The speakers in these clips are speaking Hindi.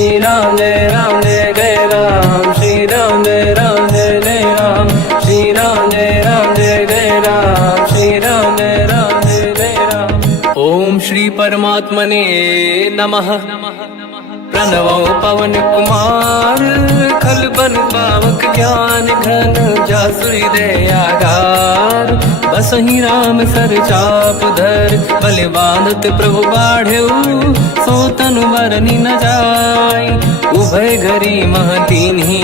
श्री राम जय जय राम, श्री राम जय जय राम, श्री राम जय जय राम, श्री राम जय जय राम। ओम श्री परमात्मने नमः। प्रणवो पवन कुमार, खल बन पावक ज्ञान घन, जासुरी दयागार। बसहि राम सर चाप धर, बल बांधत प्रभु बाढ़ऊ, सो तनु बरनि न जाय। उभय घरी महतीन्ही,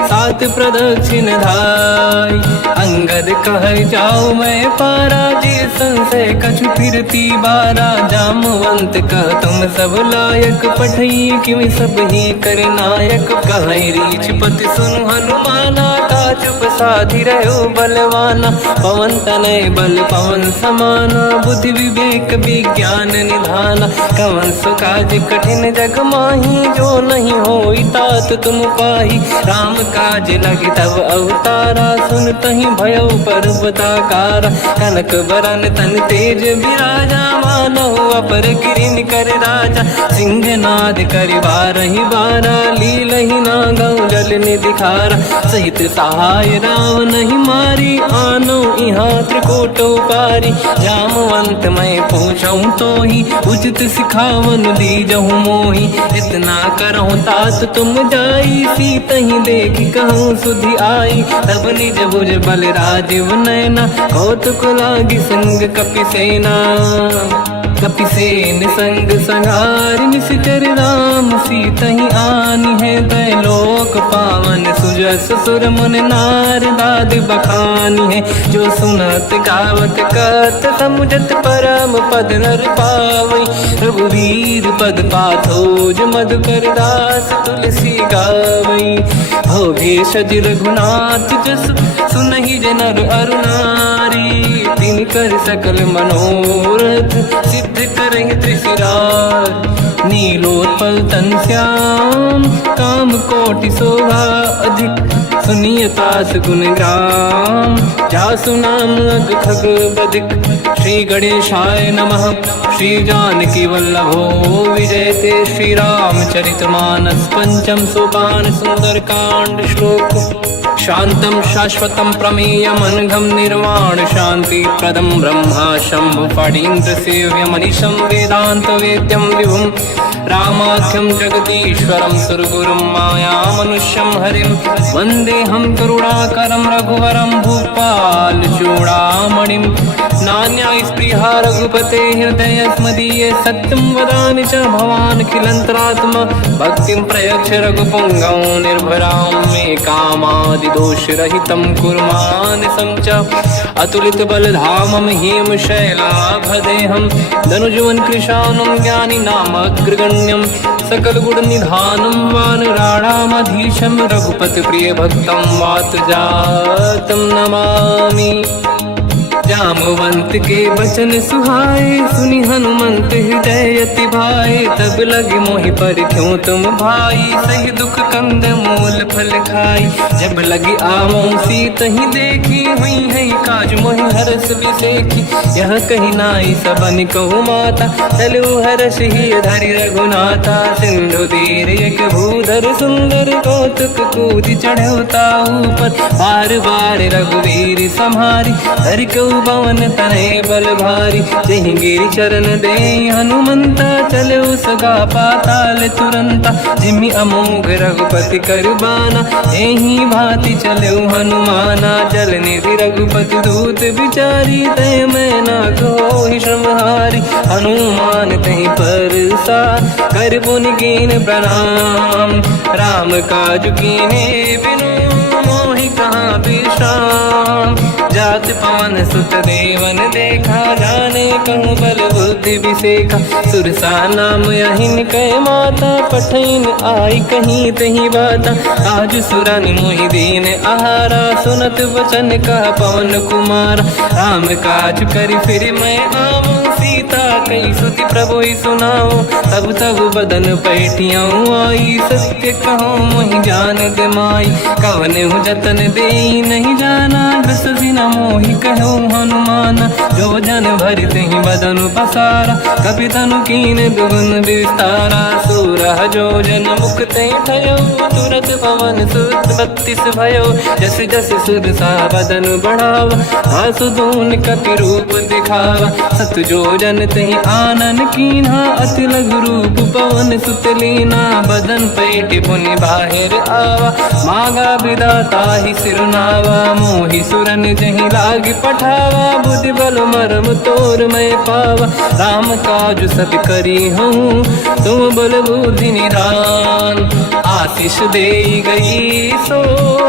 सात प्रदक्षिण धाय। अंगद कह जाओ मैं पारा, जी संशय कछु फिरती बारा। जामवंत कह तुम सब लायक, पठई किमि सब ही कर नायक। कहै रीछ पति सुनु हनुमाना, काचुप साधि रहो बलवाना। पवन तनय बल पवन समाना, बुद्धि विवेक विज्ञान निधाना। कवन सो काज कठिन जग माही, जो नहीं होई तात तुम पाही। राम काज लगे तब अवतारा, सुन तहि भयो पर्वताकारा। कनक बरन तन तेज विराजा, मानहु अपर किरिन कर राजा। सिंहनाद करि बारहि बारा, लीलहि नागौ जल निधि खारा। सहित सहाय राम नहीं मारी, आनो इहाँ त्रिकोटौ पारी। जामवंत मैं पूछऊँ तोहि, उचित सिखावन दीजहु मोहि। इतना करहु तात तुम जाई, सीतहि देखि कहूँ सुधि आई। तब निज भुज बल राजीव नयना, कौतुक लागी संग कपिसेना। कपिसेन संग संहार, निशिचर राम सीतहि आनी है। दैलोक पावन सुजस सुर मुन नार, दाद बखानी है। जो सुनत गावत कहत, समुझत परम पद नर पावै। रघुवीर पद पाथोज, मधुकर दास तुलसी गावै। भोगेशज रघुनाथ जस, सुनहि जनर अरु नारी। तिन कर सकल मनोरथ, सिद्ध करहि त्रिशिरार। नीलोत्पल तन श्याम, काम कोटि शोभा अधिक। सुनिय तास गुण ग्राम, जासु नाम अग खग बदिक। श्री गणेशाय नमः। श्री जानकी वल्लभो विजयते, श्री रामचरित मानस। पंचम सोपान सुंदर कांड श्लोक। शांतं शाश्वतं प्रमेयमनघं, निर्वाण शांति प्रदं ब्रह्मा शंभु फणीन्द्र सेव्यमनिशं। वेदांत वेद्यं विभुं रामाख्यं जगदीश्वरं, सुरगुरुं मायामनुष्यं हरिं। वन्देऽहं करुणाकरं रघुवरं, भूपाल चूडामणिं। नान्यास्पृहा रघुपते हृदयस्मदीये, सत्यं वदामि च भवान् खिलन्तरात्मा। भक्तिं प्रयच्छ रघुपुङ्गं, निर्भरां मे कामादिदोषरहितं कुर्मानसं च। अतुलित बलधामं हेम शैलाभदेहं, धनुजवन कृशानं ज्ञानी नामग्रगण्यं। सकल गुण निधानं वानराणामधीशं, रघुपति प्रिय भक्तं वातजातं नमामि। जामवंत के बचन सुहाए, सुनि हनुमंत हृदय अति भाए। तब लगे मोहि पर क्यों तुम भाई, सही दुख कंद मूल फल खाई। जब लगी आवों सीतहि देखी, हुई है काज मोहि हरस बिसेखी। यह कही नाई सबन कहु माता, चलु हरष ही धरि रघुनाथा। सिंधु तीर एक भूधर सुंदर, कौतुक कूदि चढ़ऊ ताऊ पर। बार बार रघुवीर सम्हारी, धरि कहु पवन तनय बल भारी। जहि गिरि चरण दे हनुमंता, चलो सगा पाताल तुरंता। जिमि अमोघ रघुपति कर बाना, एहि भांति चलो हनुमाना। जल निधि रघुपति दूत बिचारी, तय मैं ना कोहि श्रमहारी। हनुमान तहि परसा, कर पुनि कीन प्रणाम। राम काज कीने बिनु, मोहि कहाँ विश्राम। जात पवन सुत देवन देखा, जाने कहूँ बल बुद्धि विसेखा। सुरसा नाम यहिन कै माता, पठैन आई कहीं तही बाता। आज सुरन मोहि दीन आहारा, सुनत वचन कह पवन कुमार। राम काज करि फिर मैं आवूं, सीता कई सुति प्रभु ही सुनाओ। तब तब बदन पैठियाऊँ आई, सत्य कहो मोहि जान दे माई। कवन हूँ जतन दे नहीं जाना, बिससी न मोहि कहो हनुमान। जो जन भरते ही बदन पसारा, कपि तनु कीन दुगुन विस्तारा। सूरह जो जन मुक्ते ठयो, तुरत पवन सुत 32 भयो। जस जस सुर सा बदन बढ़ावा, आसुदून कपि रूप दिखावा। सत जो जन तहि आनन कीन्हा, अति लघु रूप पवन सुत लीना। बदन पैठ पुनि बाहिर आवा, मागा विदाता ही सिरुनावा। मोहि सुरन जहि लाग पठावा, बुद्धि बल मरम तोर मैं पावा। राम काज सब करी हूँ, तुम बल बुद्धि निधान। आशीष दे गई सो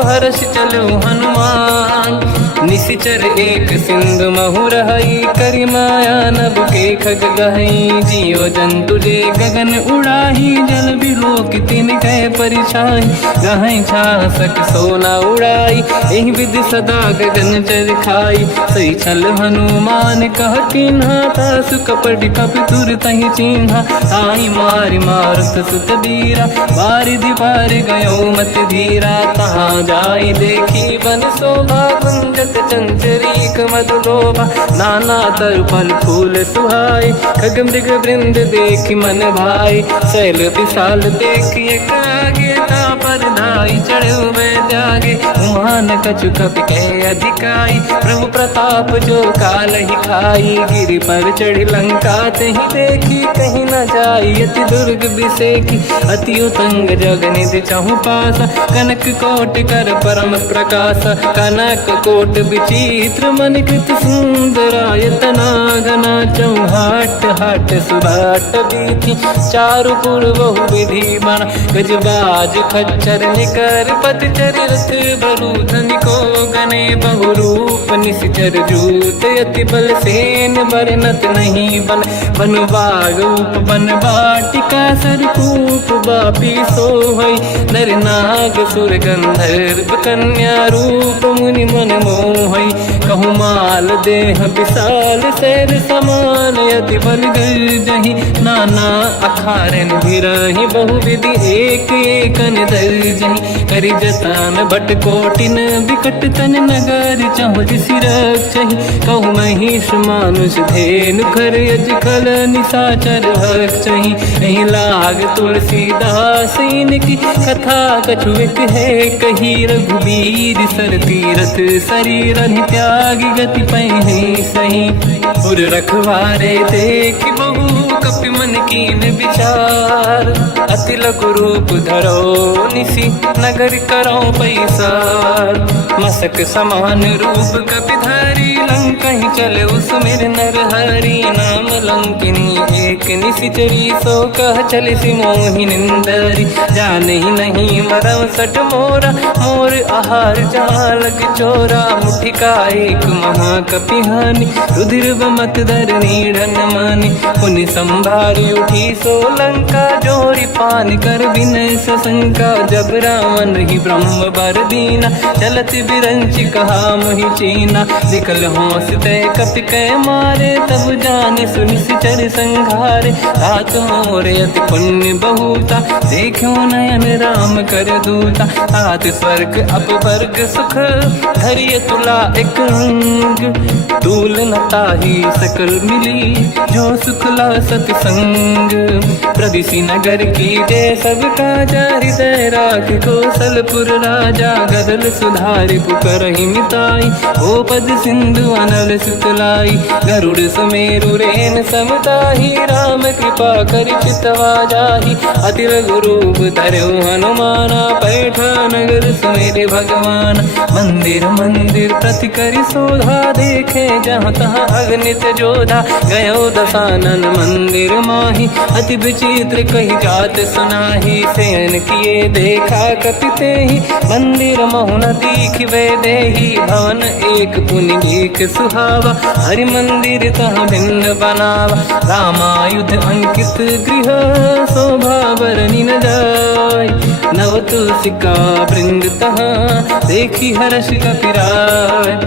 हर्ष चलो हनुमान। निशिचर एक सिंधु महु रहई, करि माया नभ के खग गहई। जियो जंतु जे गगन उड़ाही, जल बिलोक तिन कह परिछाई। गहई छासक सोना उड़ाई, एहि विधि सदा गगन चर खाई। सही छल हनुमान कह किन्हा, तासु कपट कप तुर तहि चिन्हा। आई मारि मारुत सुत बीरा, बारिधि पार गयो मत धीरा। तहाँ जाई देखी बन शोभा, गुंजत चंचरीक मधुलोभा। नाना तरु फल फूल सुहाई, खग मृग वृंद देखि मन भाई। शैल विशाल देखि एक आगे, तापर धाई चढ़ऊ में त्यागे। उमान कछु कपि कह अधिकाई, प्रभु प्रताप जो काल ही खाई। गिरि पर चढ़ी लंका तहि देखी, कहीं न जाई अति दुर्ग बिसेकी। अति उतंग जग निधि चहु पासा, कनक कोट कर परम प्रकाश। कनक कोट विचित्र मन कृत सुंदरायतना घना। चौहाट हाट सुभाट बीथी, चारु पुर बहु विधि बना। गजबाज खच्चर निकर पतचर, रथ बरु धनिको गने। बहु रूप निशिचर जूत, अति बल सेन बरनत नहीं बन। बन बाग उप बन बाटिका, सरकूप बापी सोहई। नर नाग सुर गंधर्व कन्या, रूप मुनि मन मोहई। कहु माल देह विशाल, शैर समान अति बल गर्जहि। नाना अखारन भिरहि, बहु विधि एक एकन दर्जहि। करि जतान भट कोटिन, बिकट तन नगर चहु दिसि रक्षहि। कहु महिष मानुष धेनु, खर यज खल निशाचर भक्षहि। एहि लाग तुलसीदास इनकी, कथा कछु एक है कही। रघुबीर सर तीरथ शरीर त्यागी, गति पहि सही। पुर रखवारे देख बहु, कपि मन कीन विचार। अति लघु रूप धरो निसी, नगर करो पैसार। मसक समान रूप कपि धारी, लंका ही चले उसमेर नर हरि। नाम लंकिनी एक निशिचरी, सो कह चले सि मोहि निंदरी। जान ही नहीं मरम सट मोरा, मोर आहार जालक चोरा। मुठिका एक महाकपि हानि, रुधिर बमत धर नीढ़न मानि। पुनि संभारी उठी सो लंका, जोरी पान कर विनय सशंका। जब रावण ही ब्रह्म बर दीना, चलत बिरंचि कहा मोहि चीना। निकल होश तय कपि कै मारे, तब जाने सुनिशिचर संघारे। तात मोरे अति पुण्य बहुता, देखो नयन राम कर दूता। तात स्वर्ग अपवर्ग सुख, धरिय तुला एक रंग। तूल न ताहि सकल मिली, जो सुख ला सत संग। प्रदिशि नगर की जय सब काजा, हृदय राख कौशलपुर राजा। गदल सुधारि पुकरहि मिताई, ओ पद सिंधु अनल सुतलाई। गरुड़ सुमेरु रेन समताहि, राम कृपा करि चितवा जाहि। अति लघु रूप धरऊ हनुमाना, पैठा नगर सुमेरे भगवान। मंदिर मंदिर प्रति करि शोधा, देखे जहाँ तहाँ अगणित जोधा। गयो दशानन मंदिर माहि, अति विचित्र विचित्र कही जात सुनाही, सेन किए देखा कपिते ही, मंदिर महु न दीखिबे देही, भवन एक पुनि एक सुहावा, हरि मंदिर तह भिन्न बनावा, रामायुध अंकित गृह शोभा बरनी न जाय, नव तुलसी का वृंद तहाँ देखी हर्ष कपिराय,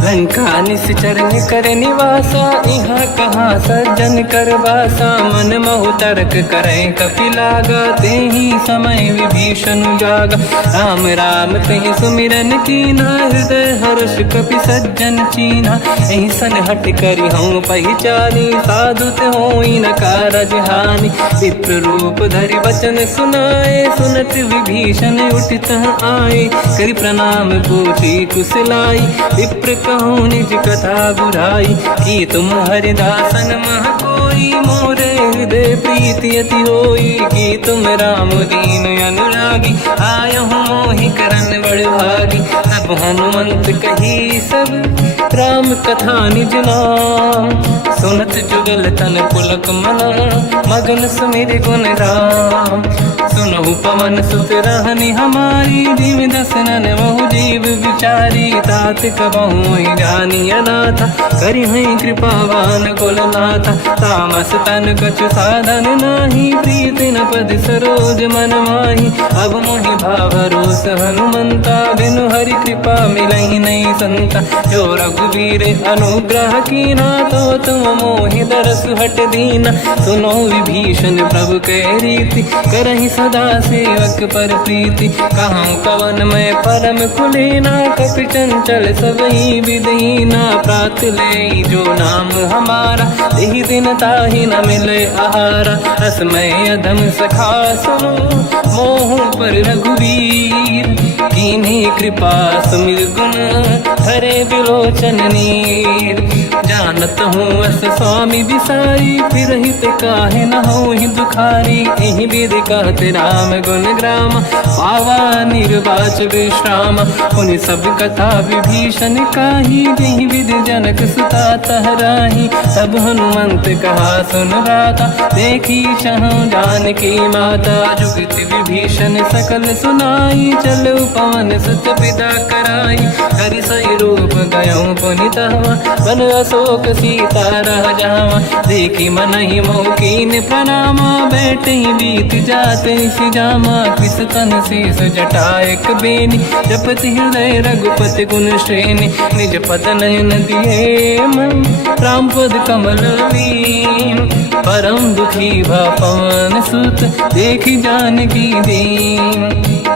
लंका निश्चर कर निवासा, यहाँ कहाँ सज्जन कर वासा, मन महु तर्क करें कपिलागा, तेहि समय विभीषण जागा, राम राम तेहि सुमिरन कीना, हृदय हर्ष कपि सज्जन चीना, एहि सन हट करि हूँ पहिचानी, साधुत होई न कारज हानि, विप्र रूप धरि वचन सुनाए, सुनत विभीषण उठित आए, करि प्रणाम पूछी कुशलाई, विप्र कहूँ निज कथा बुराई, कि तुम हरिदासन मह कोई, मोरे हृदय प्रीति अति होई, कि तुम राम दीन अनुरागी, आयहु मोहि करन बड़ भागी, तब हनुमंत कही सब राम कथा निज नाम, सुनत जुगल तन पुलक मना, मगन सुमिर गुण राम, सुनहु पवन सुत रहनि हमारी, दिव्य दसनन महु जीव विचारी, तात कबहु जानी अनाथा, करि हैं कृपावान कुलनाथा, तामस तन कछु साधन नाही, प्रीति न पद सरोज मन माही, अब मोहि भावरोस हनुमंता, बिनु हरि कृपा मिलहि नहीं संता, जो रघुवीर अनुग्रह कीना, तो तुम मोहि दरस हट दीना, सुनो विभीषण प्रभु के रीति, करहि सदा सेवक पर प्रीति, कहूँ कवन मैं परम कुलीना, कपि चंचल सबही विदहीना, प्रात ले जो नाम हमारा, यही दिन ताहि न मिले आहारा, रसमय अधम सखा सुनो, मोह पर रघुवीर, कीन्ही कृपा सुमिर गुण, हरे विलोचन नीर, जानत हूँ अस स्वामी बिसाई, फिर हित काहे न हो ही दुखारी, यही विधि कहते राम गुण ग्राम, पावा निर्वाच विश्राम, उन सब कथा विभीषण काही, यही विधि जनक सुता तहराही, सब हनुमंत कहा सुन राता, देखी चहु जानकी माता, जुगत विभीषण सकल सुनाई, चलो पवन सुत पिता कराई, हरि सही रूप गयो पुनितवा, बन अशोक सीता रह जावा, देखी मन ही मोकीन प्रणामा, बैठे बीत जाते सिजामा, किस तन शीस जटायक बेनी, जपति हृदय रघुपति गुण श्रेणी, निज पद नयन दिए मन, राम पद कमल लीन, परम दुखी भा पवन सुत, देखी जानकी दीन,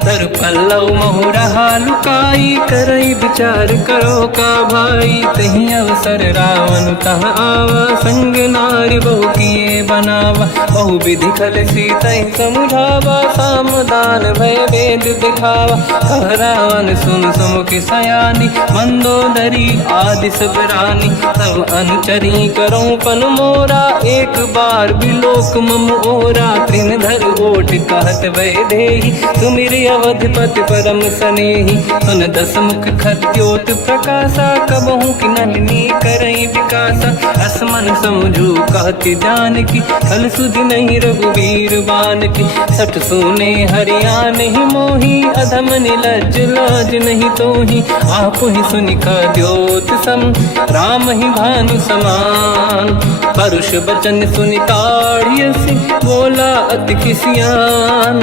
तर पल्लव महु रहा लुकाई, करई विचार करो का भाई, तही अवसर रावण तह आवा, संग नारी बहु किए बनावा, बहु विधि खल सीतै समुझावा, सामदान भय वेद दिखावा, कह रावण सुन सुमुख सयानी, मंदोदरी आदि सब रानी, सब अनुचरी करो पन मोरा, एक बार बिलोक मम ओरा, त्रिन धर ओट कहत भय देहि, सुमिर अवधिपति परम सनेहि, सुन दस मुख खद्योत प्रकाशा, कबहु कि नलिनी करई विकासा, असमन समझू कहति जानकी, खल सुधि नहीं रघुवीर बानकी, सठ सुने हरियाण ही मोही, अधम निलज्ज लाज नहीं तोही, आप ही सुनि खद्योत सम, राम ही भानु समान, परुष बचन सुनि ताड़ियसि, बोला अति किसियान,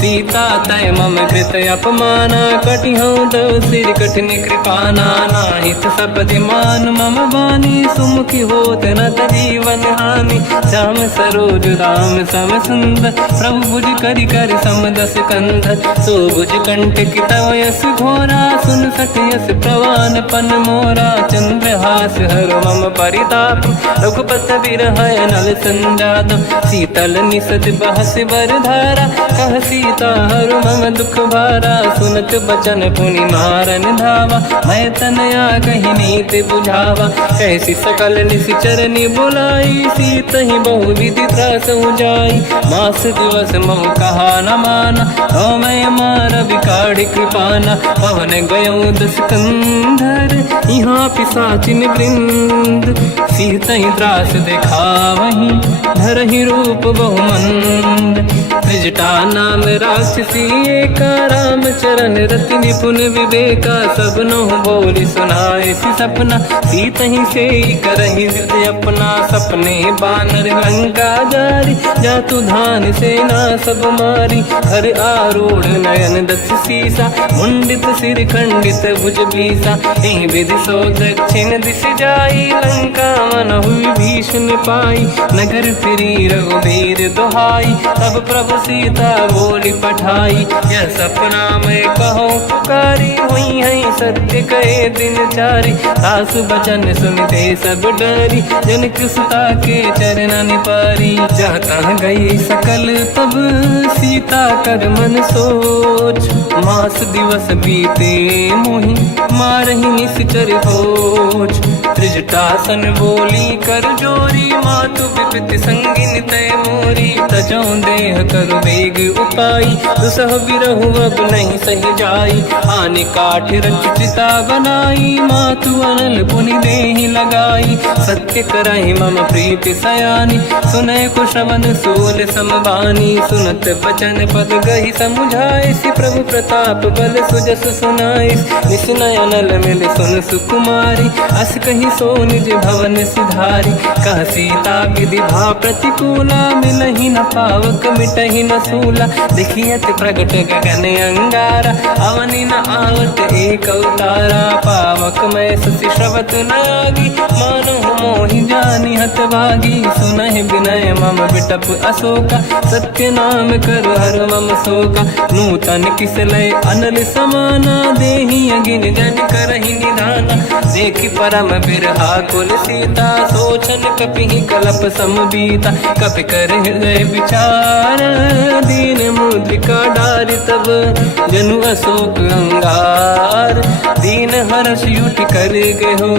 सीता तय मम कृत अपमाना, कटिहूँ दो सिर कठिन कृपाना, नाहित सपदि मान मम बानी, सुमुखी होत न जीवन हानि, श्याम सरोज राम सम सुंदर, प्रभु भुज करि कर समदस कंधर, सो भुज कंठ की तव यस घोरा, सुन सठ यस प्रवान पन मोरा, चंद्रहास हर मम परिताप, रघुपत बिरहय नल संजात, शीतल निसज बहस बर धारा, कह सीता हर मम दुख भारा, सुनत बचन पुनि मारन धावा, मैं तनया कही नीति बुझावा, कैसी सकल निशिचरनि बुलाई, सीत ही बहु विधि त्रास जाई, मास दिवस मोह कहा न माना, तो मैं मार बिकाढ़ कृपाना, पवन गयो दस कंधर, यहाँ पिशाचिन वृंद, सीत ही त्रास दिखावहीं, धर ही रूप बहु बहुमंद। त्रिजटा नाम राक्षसी एका, राम चरण रति निपुण विवेका। सब नहुँ बोली सुनाए सी सपना, सीत ही से करहि हृदय अपना। सपने बानर लंका जारी, जातु धान सेना सब मारी। हर आरूढ़ नयन दक्ष सीसा, मुंडित सिर खंडित भुज बीसा। एहि विधि सो दक्षिण दिश जाई, लंका मनहु विभीषण पाई। नगर फिरी रघुबीर दुहाई, तब प्रभु सीता बोली पठाई। यह सपना मैं कहूँ पुकारी, हुई है सत्य कहे दिन चारी। सासु बचन सुनते सब डरी, जनक सुता के चरण निपारी। जाता गई सकल तब सीता कर मन सोच, मास दिवस बीते मोहि मारहि निश्चर होच। त्रिजटासन बोली कर जोरी, मातु विपति संगिन तय मोरी। तजौ देह कर वेग उपाई, दुसह बिरहु अब नहीं सही जाई। आने काठ रचिता बनाई, मातु अनल पुनि देहि लगाई। सत्य करहि मम प्रीति सयानी, सुनय को श्रवण सूल समबानी। सुनत बचन पद गहि समुझाए, सि प्रभु प्रताप बल सुजस सुनाई। निसनय अनल मिल सुन सुकुमारी, अस कहि सो निज भवन सिधारी। कह सीता विधि भा प्रतिकूला, मिलहि न पावक मिटहि न सूला। देखियत प्रगट गगन अंगारा, अवनि न आवत एक अवतारा। पावक मैं शशि श्रवत न आगी, मानो मोहि जानि हतभागी। सुनहि विनय मम बिटप अशोका, सत्य नाम कर हर मम शोका। नूतन किसलय अनल समाना, देहि अगिन जन करहि निधाना। देखि परम बिरहा कुल सीता, सोचन कपिहि कलप समबीता। कपि कर हृदय विचार, दीन मुद्रिका डारि तब जनु अशोक अंगार। दीन हर्ष युति कर गहो,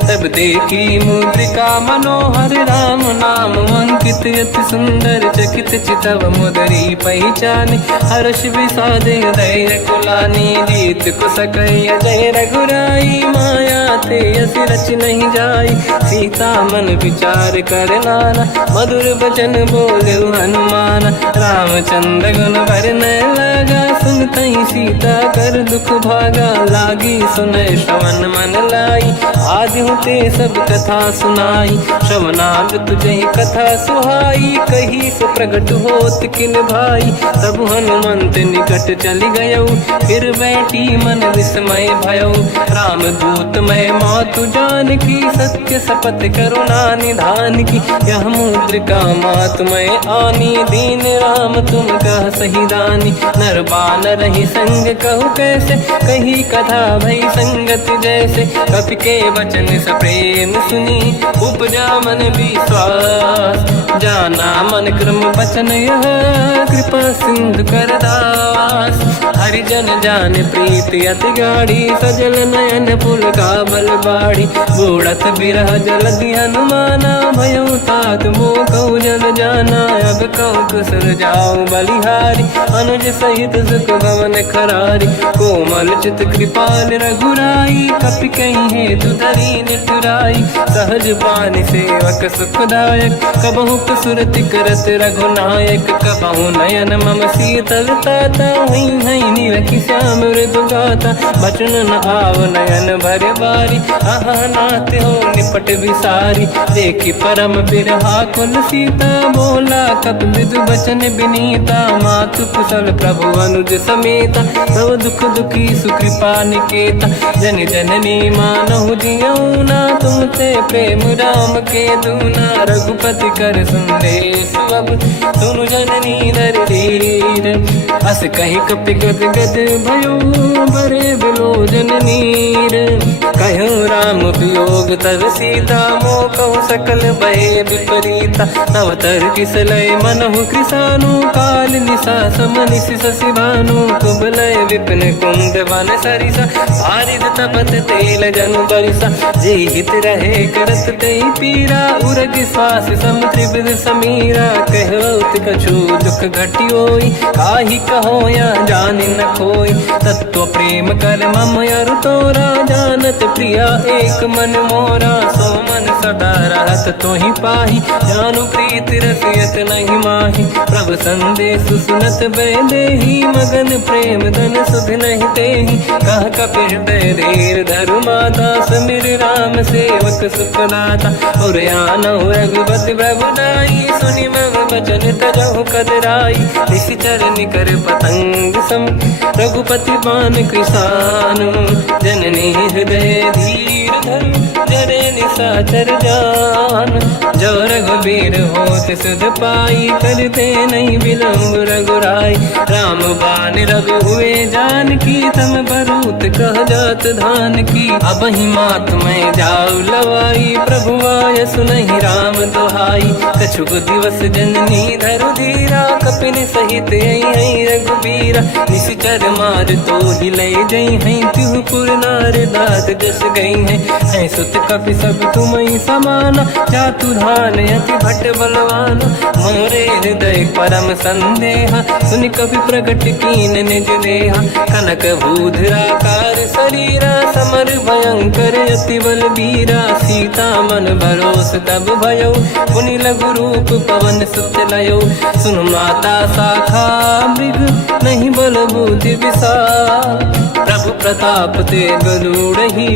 तब देखी मुद्रिका मनोहर। राम नाम अंकित अति सुंदर, चकित चितव मुदरी पहचान। हर्ष विषाद हृदय कुलानी, जीत को सकय जय रघुराई। माया ते यस रच नहीं जाई, सीता मन विचार कर नाना। मधुर बचन बोले हनुमान, रामचंद्र गुण वर्णय लगा। सुनतहि सीता कर दुख भागा, लागी सुनय श्रवण मन लाई। आदि होते सब कथा सुनाई, श्रवणाग तुझहि कथा सुहाई। कही सो प्रगट होत किन भाई, तब हनुमंत निकट चली गयो। फिर बैठी मन विस्मय भयो, राम दूत मैं मातु जान की। सत्य शपथ करुणा निधान की, यह मुद्रिका मातु मैं आनी। दीन राम तुम कह सही दानी, नर बानर ही संग कहु कैसे। कही कथा भई संगति जैसे, कपि के वचन सप्रेम सुनी। उपजा मन विश्वास, जाना मन क्रम वचन यह। कृपा सिंधु कर दास, हरिजन जान प्रीति अति गाढ़ी। सजल नयन पुल का बल बाढ़ी, बूढ़त बिरह जलधि हनुमाना। भयो तात मो कहु जल जाना, अब कहु कुशल जाओ बलिहारी। अनुज सहित सुख भवन खरारी, कोमल चित कृपाल रघुराई। कपि कहीं हेतु धरी निठुराई, सहज बानी सेवक सुखदायक। कबहु सुरति करत रघुनायक, कबहु नयन मम शीतल ताता। हुई हई निरखि श्याम मृदु गाता, बचन न आव नयन भर बारी। आहा नाथ हो निपट विसारी, देखी परम बिरहा कुल सीता। बोला कप विदु बचन बिनीता, मातु कुशल प्रभु अनुज समेता। सब दुख दुखी सुकृपा निकेता, जन जननी मानहु जियौना। तुमते प्रेम राम के दूना, रघुपति कर संदेश अब सुनु जननी दर धीर। अस कहीं कपि गद गद भयो, बरे बिलोचन नीर। कहो राम वियोग तब सीता, मोह कहु सकल भय विपरीता। नवतर किसलय मनहु कृसानु, काल निशा समनिशि शशि भानु। कुबलय विपिन कुंद वन सरिसा पारिद तपत तेल जनु बरिसा जे हित रहे करत ते पीरा उरग श्वास सम त्रिविध समीरा कहत कछु दुख घटियोई काहि कहो या जान न खोई तत्व प्रेम कर मम अरु तोरा जानत प्रिया एक मन मोरा सो मन सदा रहत तोहि पाहि जानु प्रीत रसियत नहीं माहि प्रभु संदेश सुनत बैदेही मगन प्रेम धन सुध नहीं तेहि कह कपिर धीर धरु माता समिर राम सेवक सुखदाता और आनो रघुपति प्रभु दाई सुनि मम वचन तजहु कदराई निशिचर निकर पतंग सम रघुपति पान कृषानु जननी हृदय धीर धरु जरे निशाचर जान जो रघुबीर होत सुध पाई करते नहीं विलम्ब रघुराई राम बान रघु हुए जान की तम बरूत कह जात धान की अब ही मात में जाऊ लवाई प्रभु आय सुनहि राम दोहाई कछुक दिवस जननी धरु धीरा कपिन सहित आई रघुबीरा निशिचर मार तो ही ले जई हैं तिहुपुर नार दात जस गई हैं सुत कपि सब तुम ही समाना जातु धान अति भट बलवान मोरे हृदय परम संदेहा सुनि कपि प्रगट कीन निज देहा कनक भूधराकार शरीरा समर भयंकर अति बलबीरा सीता मन भरोस तब भयो पुनि लघु रूप पवन सुत लयो सुन माता शाखा मृग नहीं बल बुद्धि विशाल प्रभु प्रताप ते गरुड़हि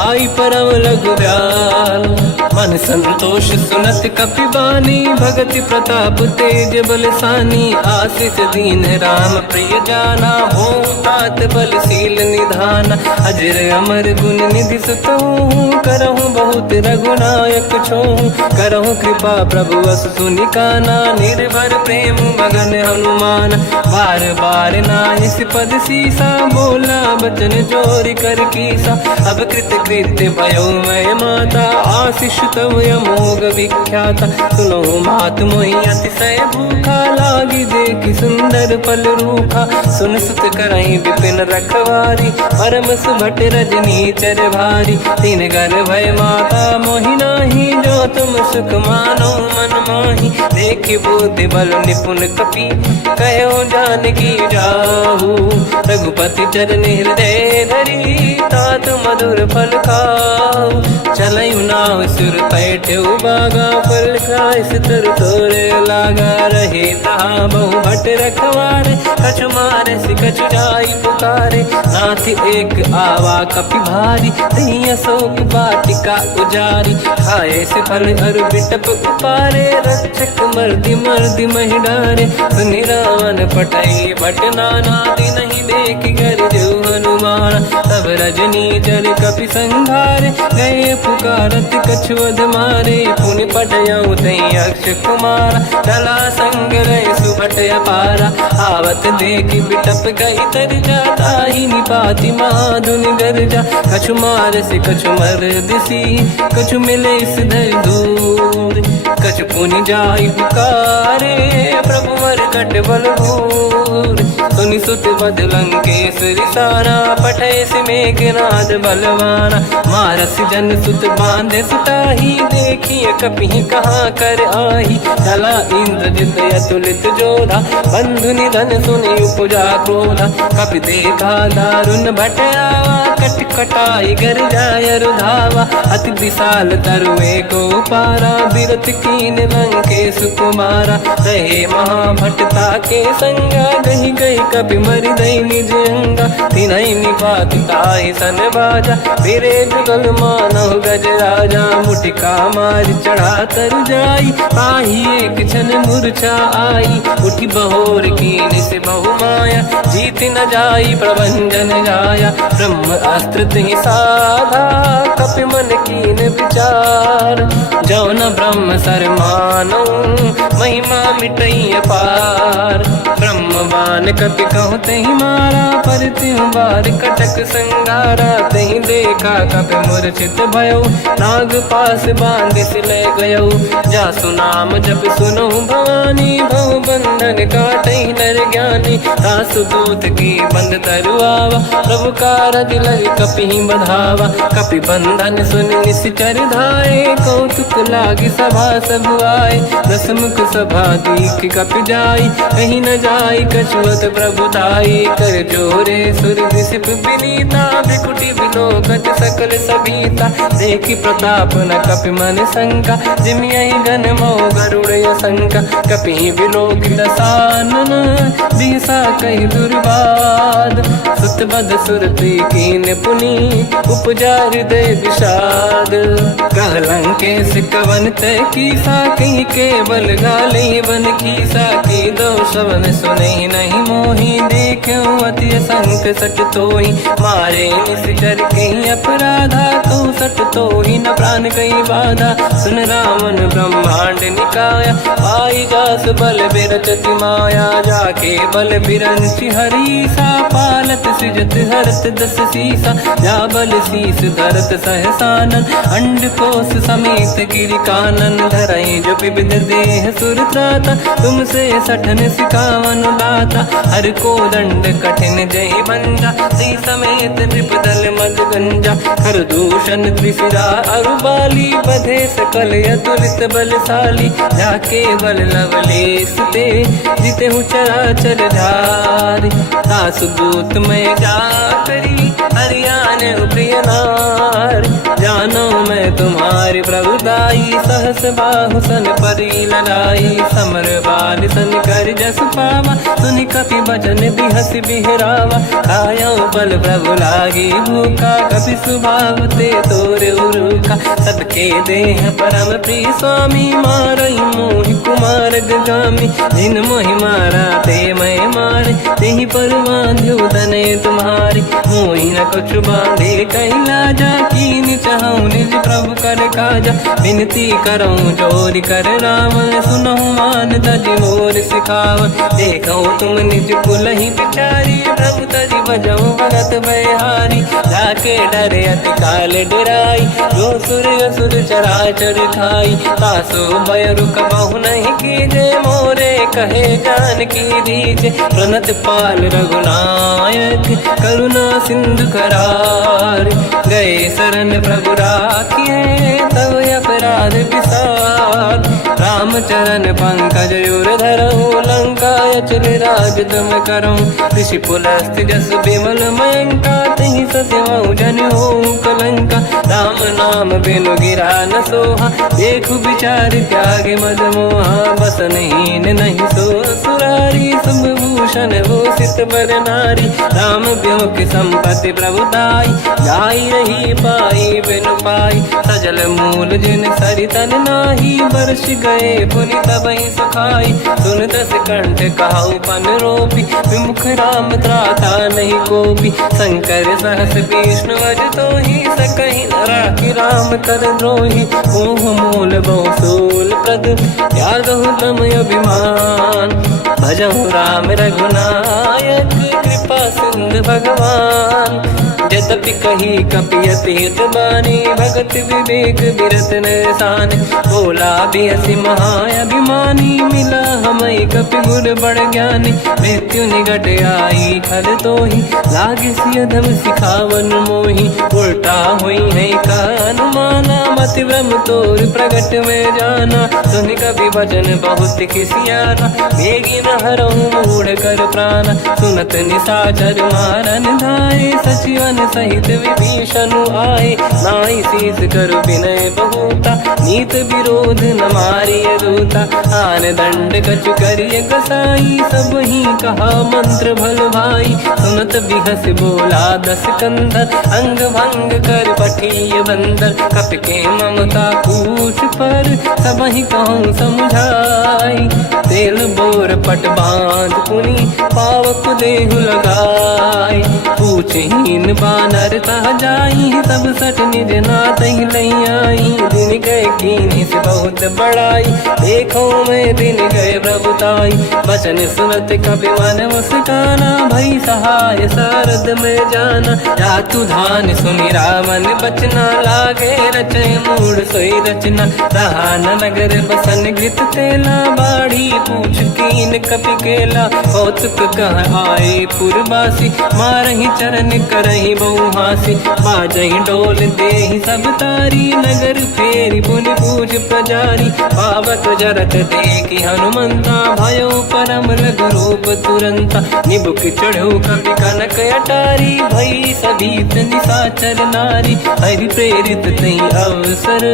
आई परम लघु व्याल मन संतोष सुनत कपि बानी भगति प्रताप तेज बलसानी आशीष दीन राम प्रिय जाना हो तात बलशील निधान अजर अमर गुण निधि सुतहु करहु बहुत रघुनायक छोहु करहु कृपा प्रभु अस सुनि काना निर्भर प्रेम मगन हनुमान बार बार नाहिस पद सीसा बोला बचन चोरी कर कीसा अब कृत कृत्य भयो मैं माता आशीष तव अमोघ विख्याता सुनो मात मोहि अतिशय भूखा लागी देखी सुंदर पल रूखा सुन सुत करई विपिन रखवारी परम सुभट रजनी चर भारी तीन घर भय माता मोहि नाही जो तुम सुख मानो मन माही देखी बुद्धि बल निपुण कपि कहो जानकी जाहू रघुपति चरण हृदय धरी तात मधुर फल खाऊ चलयु नाव सुर पैठ बागा फल खाय सितर तोरे लागा रहे तहा बहु भट रखवारे कछु मारे सि कछु जाई पुकारे नाथ एक आवा कपि भारी तही अशोक वाटिका उजारी खाए से फल अरु बिटप उपारे रक्षक मर्दि मर्दि महि डारे सुनि रावण पटई भट नानादि नहीं देख घर जो हनुमान तब रजनी चर कपि संघारे गए पुकारत कछुअध मारे पुनि पटयऊ तई अक्ष कुमार चला संग रहे सुभट अपारा आवत देखी बिटप गई तर जाता ही निपाति माधुन गर्जा कछु मार से कछु मर दिसी कछु मिले इस धर दूर कछु पुनि जाई पुकारे प्रभु मर कट बलभूर सुनि सुत बद लंकेश्वरी सारा पठे से मेघनाद बलवाना मारस जन सुत बांधे सुताही देखिए कपि कहाँ कर आही चला इंद्रजित अतुलित जोधा बंधु निधन सुनि उपजा क्रोधा कपि देखा दारुण भट आवा कट कटाई गर जाय रुधावा अति विशाल तरुए को पारा बिरत कीन लंकेश कुमारा रहे महाभटता के संगा गही गई कपि मरि दई निज अंगा तिनहि निपात ताहि सन बाजा फिरे जुगल मानव गज राजा मुटिका मार चढ़ा तर जाई ताही एक क्षण मूर्छा आई उठी बहोर कीन से बहु माया जीत न जाई प्रभंजन जाया ब्रह्म अस्त्र तिहि साधा कपि मन कीन विचार जौन ब्रह्म सर मानो महिमा मिटई पार ब्रह्म प्राण कपि कहु तहि मारा, पर त्यों बार कटक संगारा। तहि देखा कपि मूर्छित भयो, नाग पास बांधिस ले गयो। जासु नाम जप सुनो भवानी, भव बंधन काटहि नर ज्ञानी। तासु दूत की बंद तरुआवा, प्रभु कारज लग कपि बधावा। कपि बंधन सुनि निश्चर धाये, कौतुक लागी सभा सब आए। दसमुख सभा दीख कपि जाई, कहीं न जाई कछुअत प्रभुताई। कर जोरे सुर दिसिप विनीता, भ्रिकुटि विलोकत सकल सबीता। देखि प्रताप न कपि मन शंका, जिमियहि गण मोह गरुड़ असंका। कपि विलोक दसानन, दिशा कहि दुर्वाद। सुत बद सुरति कीन पुनि, उपजा हृदय विषाद। कहलंके सिकवन तय कीसा, कहीं केवल गाली बन कीसा। की दो शवन सुने नहीं मोही, देखूं अति संत सट तोही। मारे निश्चर कहीं अपराधा, तो सट तोही न प्राण कहीं बाधा। सुन रावण ब्रह्मांड निकाया, पाई जास बल बिरचति माया। जाके बल बिरंचि हरीसा, पालत सृजत हरत दस सीसा। जा बल शीस धरत सहसानन, अंड कोश समेत गिरि कानन। धरई जो विविध देह सुर त्राता, तुमसे सठन सिकावन लाता। हर को दंड कठिन जय भंजा, सी समेत नृपदल मद गंजा। कर दूषण त्रिशिरा अरुबाली, बधे सकल अतुलित बलशाली। जाके बल लवलेश ते, जितेहु चराचर धारी। दास दूत में जा करी, हरियाण प्रिय नार। जानो मैं तुम्हारी प्रभुताई, सहस बाहु सन परी लड़ाई। समर बाल सन कर जस पावा, सुनि कपि बचन बिहस बिहरावा। खायो बल प्रभु लागी भूखा, कपि स्वभाव ते तोरे उरुखा। सबके देह परम प्रिय स्वामी, मारई मोहि कुमार गगामी। जिन मोहि मारा ते मैं मारे, तेहि पर बांध्यो तने तुम्हारी। मोहि न कुछ बांधे कहीं लाजा, कीनि चाहूं निज प्रभु कर काजा। विनती करऊं जोरि कर रावण, सुनहु मान तज मोर सिखावन। देखो तुम निज कुलहि बिचारी, प्रभु तज बजऊं भगत बयहारी। जाके डरे अति काल डराई, जो सुर असुर चराचर खाई। तासो भय रुक बहु नहीं कीजे, मोरे कहे जान की दीजे। प्रणत पाल रघुनायक, करुणा सिंधु करार। गए शरण प्रभु राखिए, तब अपराध विसार। रामचरण पंकज उर धरऊं, लंका अचल राज तुम करऊं। ऋषि पुलस्त्य जस विमल मयंका, तहि सत्यमऊ जन होऊं कलंका। राम नाम बिनु गिरा न सोहा, देखु विचार त्यागे मद मोहा। बसनहीन नहीं सो सुरारी, शुभ भूषण भूषित बर नारी। राम ब्यों की संपत्ति प्रभुताई, जाई रही पाई बिनु पाई। सजल मूल जिन सरितन नाही, बरस गए पुनि तबहि सुखाई। सुन दस कंठ कहाऊ पन रोपी, विमुख राम त्राता नहीं कोपी। शंकर सहस विष्णु अज तोहि, सकहि न राखि राम कर द्रोही। मोह मूल बहु सूल प्रद, त्यागहु तम अभिमान। भजहु राम रघुनायक, कृपा सिंधु भगवान। यद्यपि कही कपि अति हित बानी, भगत विवेक बिरत निरसान। बोला बियसि महाअभिमानी, मिला हमई कपि गुर बड़ ज्ञानी। मृत्यु निकट आई खल तोहि, लागे सिय धम सिखावन मोहि। उल्टा हुई है का अनुमाना, मति ब्रह्म तोर प्रगट में जाना। सुन कपि वचन बहुत खिसियाना, बेगी न हरहु मूढ़ कर प्राण। सुनत निशाचर मारन धाये, सचिवन सहित विभीषण आए। नाई शीस कर विनय बहुता, नीत विरोध न मारिय दूता। आन दंड कछु करिय कसाई, सब ही कहा मंत्र भल भाई। सुनत बिहस बोला दस कंधर, अंग भंग कर पठिय बंदर। कपि के ममता पूछ पर, सब ही कहूँ समझाई। तेल बोर पट बांध पुनि, पावक देहु लगाई। पूछहीन बान बानर तह जाई सब सट निज नाथ ही लई आई। दिन गए कीनी से बहुत बड़ाई देखो मैं दिन गए प्रभुताई। बचन सुनत कपि मन मुस्काना भई सहाय सारद में जाना। जातु धान सुनि रामन बचना लागे रचय मूड सोई रचना। रहा न नगर बसन गृत तेला बाढ़ी पूछ कीन कपि केला। कौतुक कह आए पुरवासी मारहि चरण करहि बहु हासी। बाजहि डोल देहि सब तारी नगर फेरी पुनि पूज प्रजारी। पावत जरत देखि हनुमंता भयो परम लघु रूप तुरंता। निबुक चढ़ो कपि कनक अटारी भई सभीत निशाचर नारी। हरि प्रेरित तई अवसर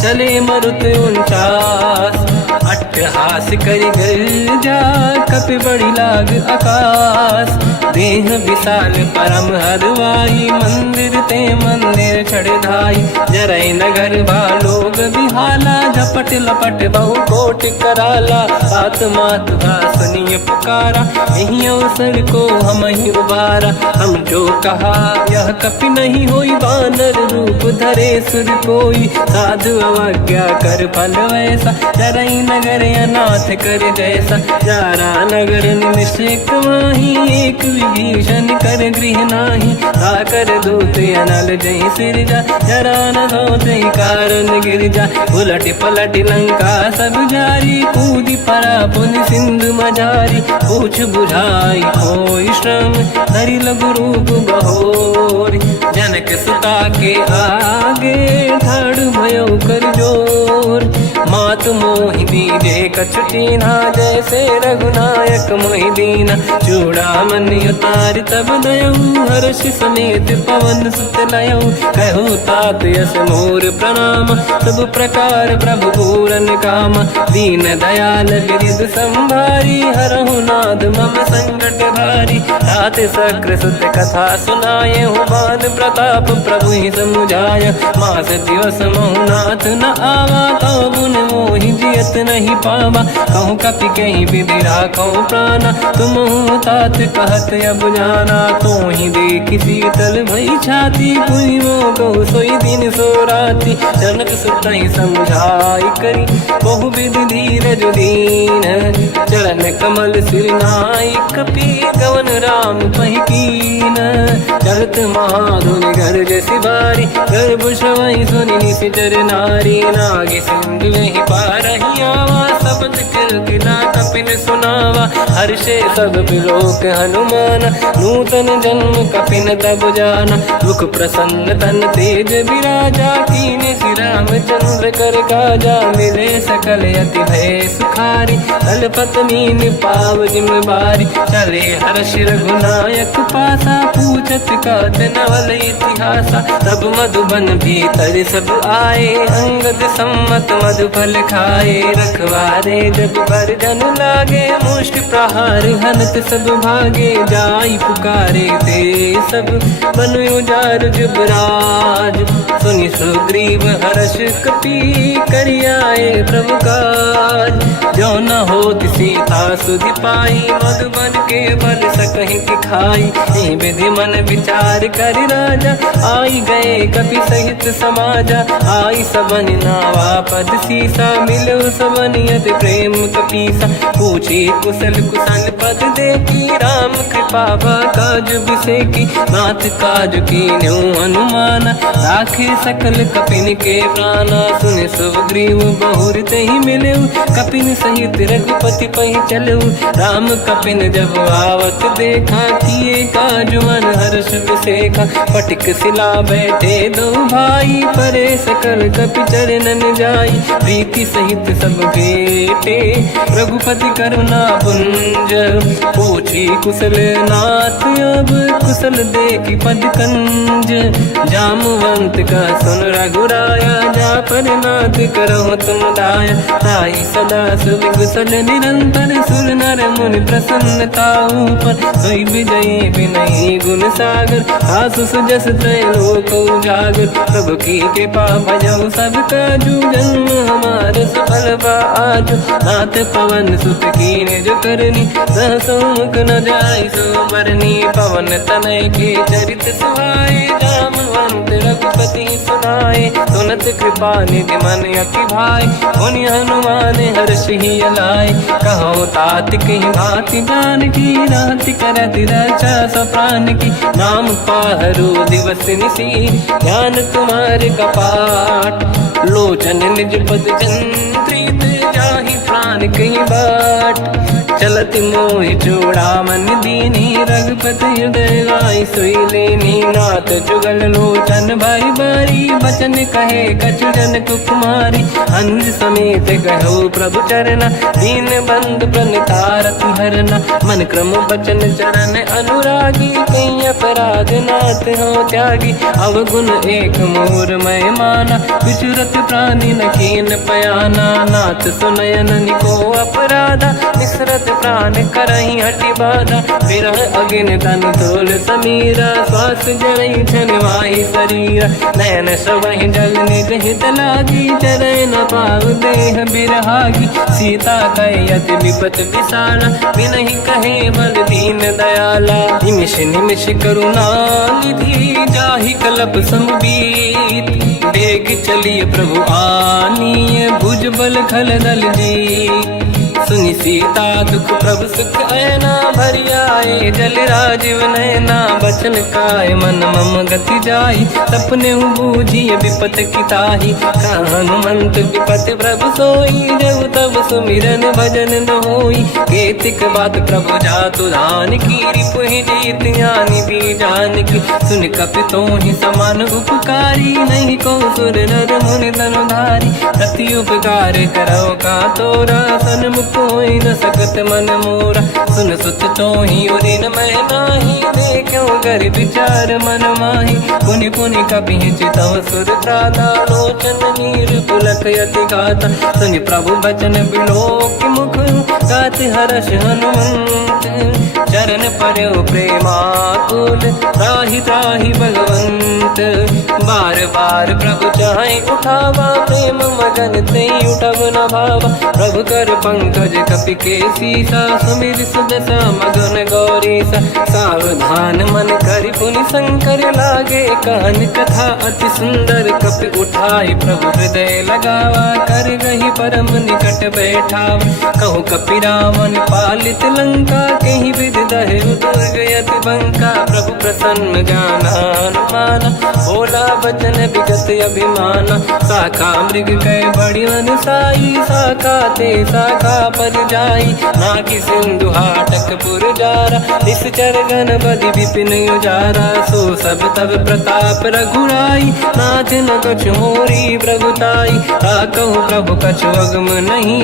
चले मरुत 49। अट्टहास करि गर्जा कपि बड़ी लाग आकाश। देह विशाल परम हरवाई मंदिर ते मंदिर चढ़ धाई। जरई नगर भालोग बिहाला झपट लपट बहु कोट कराला। सात मात सुनिय पुकारा यही अवसर को हम ही उबारा। हम जो कहा यह कपि नहीं होई बानर रूप धरे सुर कोई। साधु अवज्ञा कर फल वैसा जरई नगर अनाथ कर जैसा। जारा नगर निमिषक माही एक विभीषण कर गृह नाही। आकर दूत अनल जय सिरजा जरा न सोते कारण गिरजा। उलट पलट लंका सब जारी कूदी परा पुन सिंधु मजारी। पूछ बुझाई कोई श्रम धरि लघु रूप बहोरी। जनक सुता के आगे ठाड़ भयो कर जोर। मात मोहि दीजे कछु टीन्हा जैसे रघुनायक मोहि दीना। चूड़ामणि उतारि तब दयऊ हर्ष समेत पवन सुत लयऊ। कहु तात यस मोर प्रणाम सब प्रकार प्रभु पूरन काम। दीन दयाल गिरिध संभारी हरहु नाथ मम संकट भारी। तात सक्र सुत कथा सुनाये हूँ बान प्रताप प्रभु ही समुझाय। मास दिवस महु नाथ न आवा तो गुण मोहि जियत नहीं पावा। कहूँ कपि कहीं विधि राखो प्राणा तुम तात कहत अब जाना। तो ही देखी शीतल भई छाती कोई वो कहु सोई दिन सो राती। जनक सुत ही समझाई करी बहु विधि धीरज दीन। चरण कमल सिर नाई कपि गवन राम पहि कीन। चलत महाधुनि गर्ज सिबारी गर्भ श्रवहि सुनि निशिचर नारी। नागे सिंधु ही पारहि आवा शब्द कीर्तिना कपिन सुनावा। हर्षे सब बिलोक हनुमाना नूतन जन्म कपिन तब जाना। दुख प्रसन्न तन तेज विराजा कीने श्री रामचंद्र कर काजा। मिले सकल अति भय सुखारी तलपत मीन पाव जिम्मेवारी। चले हर्ष रघुनायक पासा पूछत कात नवल इतिहासा। तब मधुबन भीतर सब आए अंगद सम्मत मधुफल खाए। रखवारे जब बरजन लागे मुष्टि प्रहार हनत सब भागे। जाई पुकारे ते सब बनु उजार जुबराज। सुनि सुग्रीव हर्ष कपि करियाए प्रभु काज। जो न होत सीता सुधि पाई मधुबन के बल सकहि खाई। हे विधि मन विचार कर राजा आई गए कपि सहित समाजा। आई सबन नावा पद सीसा मिलो सबन यति प्रेम कपीसा। पूछी कुशल कुशल पद देखी राम कृपा काज बिसेकी। नाथ काज कीन्हु हनुमाना राखे सकल कपिन के प्राणा। सुन सुग्रीव बहुर तेहि मिलेउ कपिन सहित रघुपति पहि चलेउ। राम कपिन जब आवत देखा किए काज मन हर्ष बिसेखा। पटिक सिला बैठे दो भाई परे सकल कपि चरणन जाई। प्रीति सहित सब बेटे रघुपति करुणा पुंज। पूछी कुशल नाथ अब कुशल देखी पद कंज। जामवंत का सुन रघुराया जा पर नाथ करहु तुम दाया। ताई सदा सुख कुशल निरंतर सुर नर मुनि प्रसन्नता ऊपर। सोई विजयी विनयी गुण सागर आसु सुजस त्रैलोक उजागर। प्रभु की कृपा भजऊ सब काजू जन्म हमार सफल बा आज। नाथ पवन सुत कीन्ह जो करनी सहसो मुख न जाय सो बरनी पवन तनय के चरित सुहाए जामवंत रघुपति सुनाए सुनत कृपा निधि मन अति भाई मुनि हनुमान हर्ष ही अलाय कहो तात कहीं भांति जान की राति करत रक्षा सब प्राण की नाम पाहरो दिवस निसी ध्यान तुम्हारे कपाट लोचन निज पद जंत्रित जाहि प्राण कहीं बाट चलत मोहि चूड़ामन दीनी रघुपति हृदय गाय सोई लेनी नाथ जुगल लोचन भाई बारी बचन कहे कछु जन कुमारी हंस समेत कहो प्रभु चरना दीन बंद प्रणतारत हरना मन क्रम बचन चरण अनुरागी कहीं अपराध नाथ हो त्यागी अवगुण एक मोर मैं माना विचुरत प्राणी न कीन पयाना नाथ सुनयन निको अपराधा निसरत प्राण करही हटि बाधा विरह अगिन तन तोल समीरा श्वास जरई छन वाही शरीर नयन सबहि जल निज हित लागी चरय न पाव देह बिरहागी सीता कहे अति विपत विशाला बिनहि कहे बल दीन दयाला निमिष निमिष करुणा निधि जाहि कलप समबीत बेग चलिए प्रभु आनीय भुज बल खल दल जी सुनि सीता दुख प्रभु सुख ऐना भरि आए जल राजीव नैना बचन काय मन मम गति जाई सपने बूझिए विपत किताही हनुमंत विपत प्रभु सोई जब तब सुमिरन भजन न होई केतिक बात प्रभु जातु धान की रिपुहि जीत ज्ञानी भी जान की सुन कपितो ही समान उपकारी नहीं को सुर नर मुनि धनुधारी अति उपकार करो का तोरा सन्मुख कोई न सकत मन मोरा सुन सुत तो ही उदिन मैं नाही देखो कर विचार मन माही पुनि पुनि कपि चितव सुर त्राता लोचन नीर पुलक यति गाता सुनि प्रभु बचन बिलोक मुख गात हर्ष हनुमंत चरण पर्यो प्रेमाकुल त्राहि त्राहि भगवंत बार बार प्रभु चाहे उठावा प्रेम मगन ते उठब न भावा प्रभु कर पंकज कपि के सीसा सुमिर सुदशा मगन गौरीसा सावधान मन करि पुनि शंकर लागे कहन कथा अति सुंदर कपि उठाई प्रभु हृदय लगावा कर गही परम निकट बैठावा कहु कपि रावण पालित लंका कहीं विधि दहे दुर्ग यति बंका प्रभु प्रसन्न ज्ञान अनुमाना भोला बचन विगत अभिमाना शाखा मृग कै बड़ी अनुसाई शाखा ते शाखा पर जाई नाकि सिंधु हाटक पुर जारा इस चरगन बदि विपिन उजारा सो सब तब प्रताप रघुराई नाथ न कछु मोरी प्रभुताई कहूँ प्रभु कछु अगम नहीं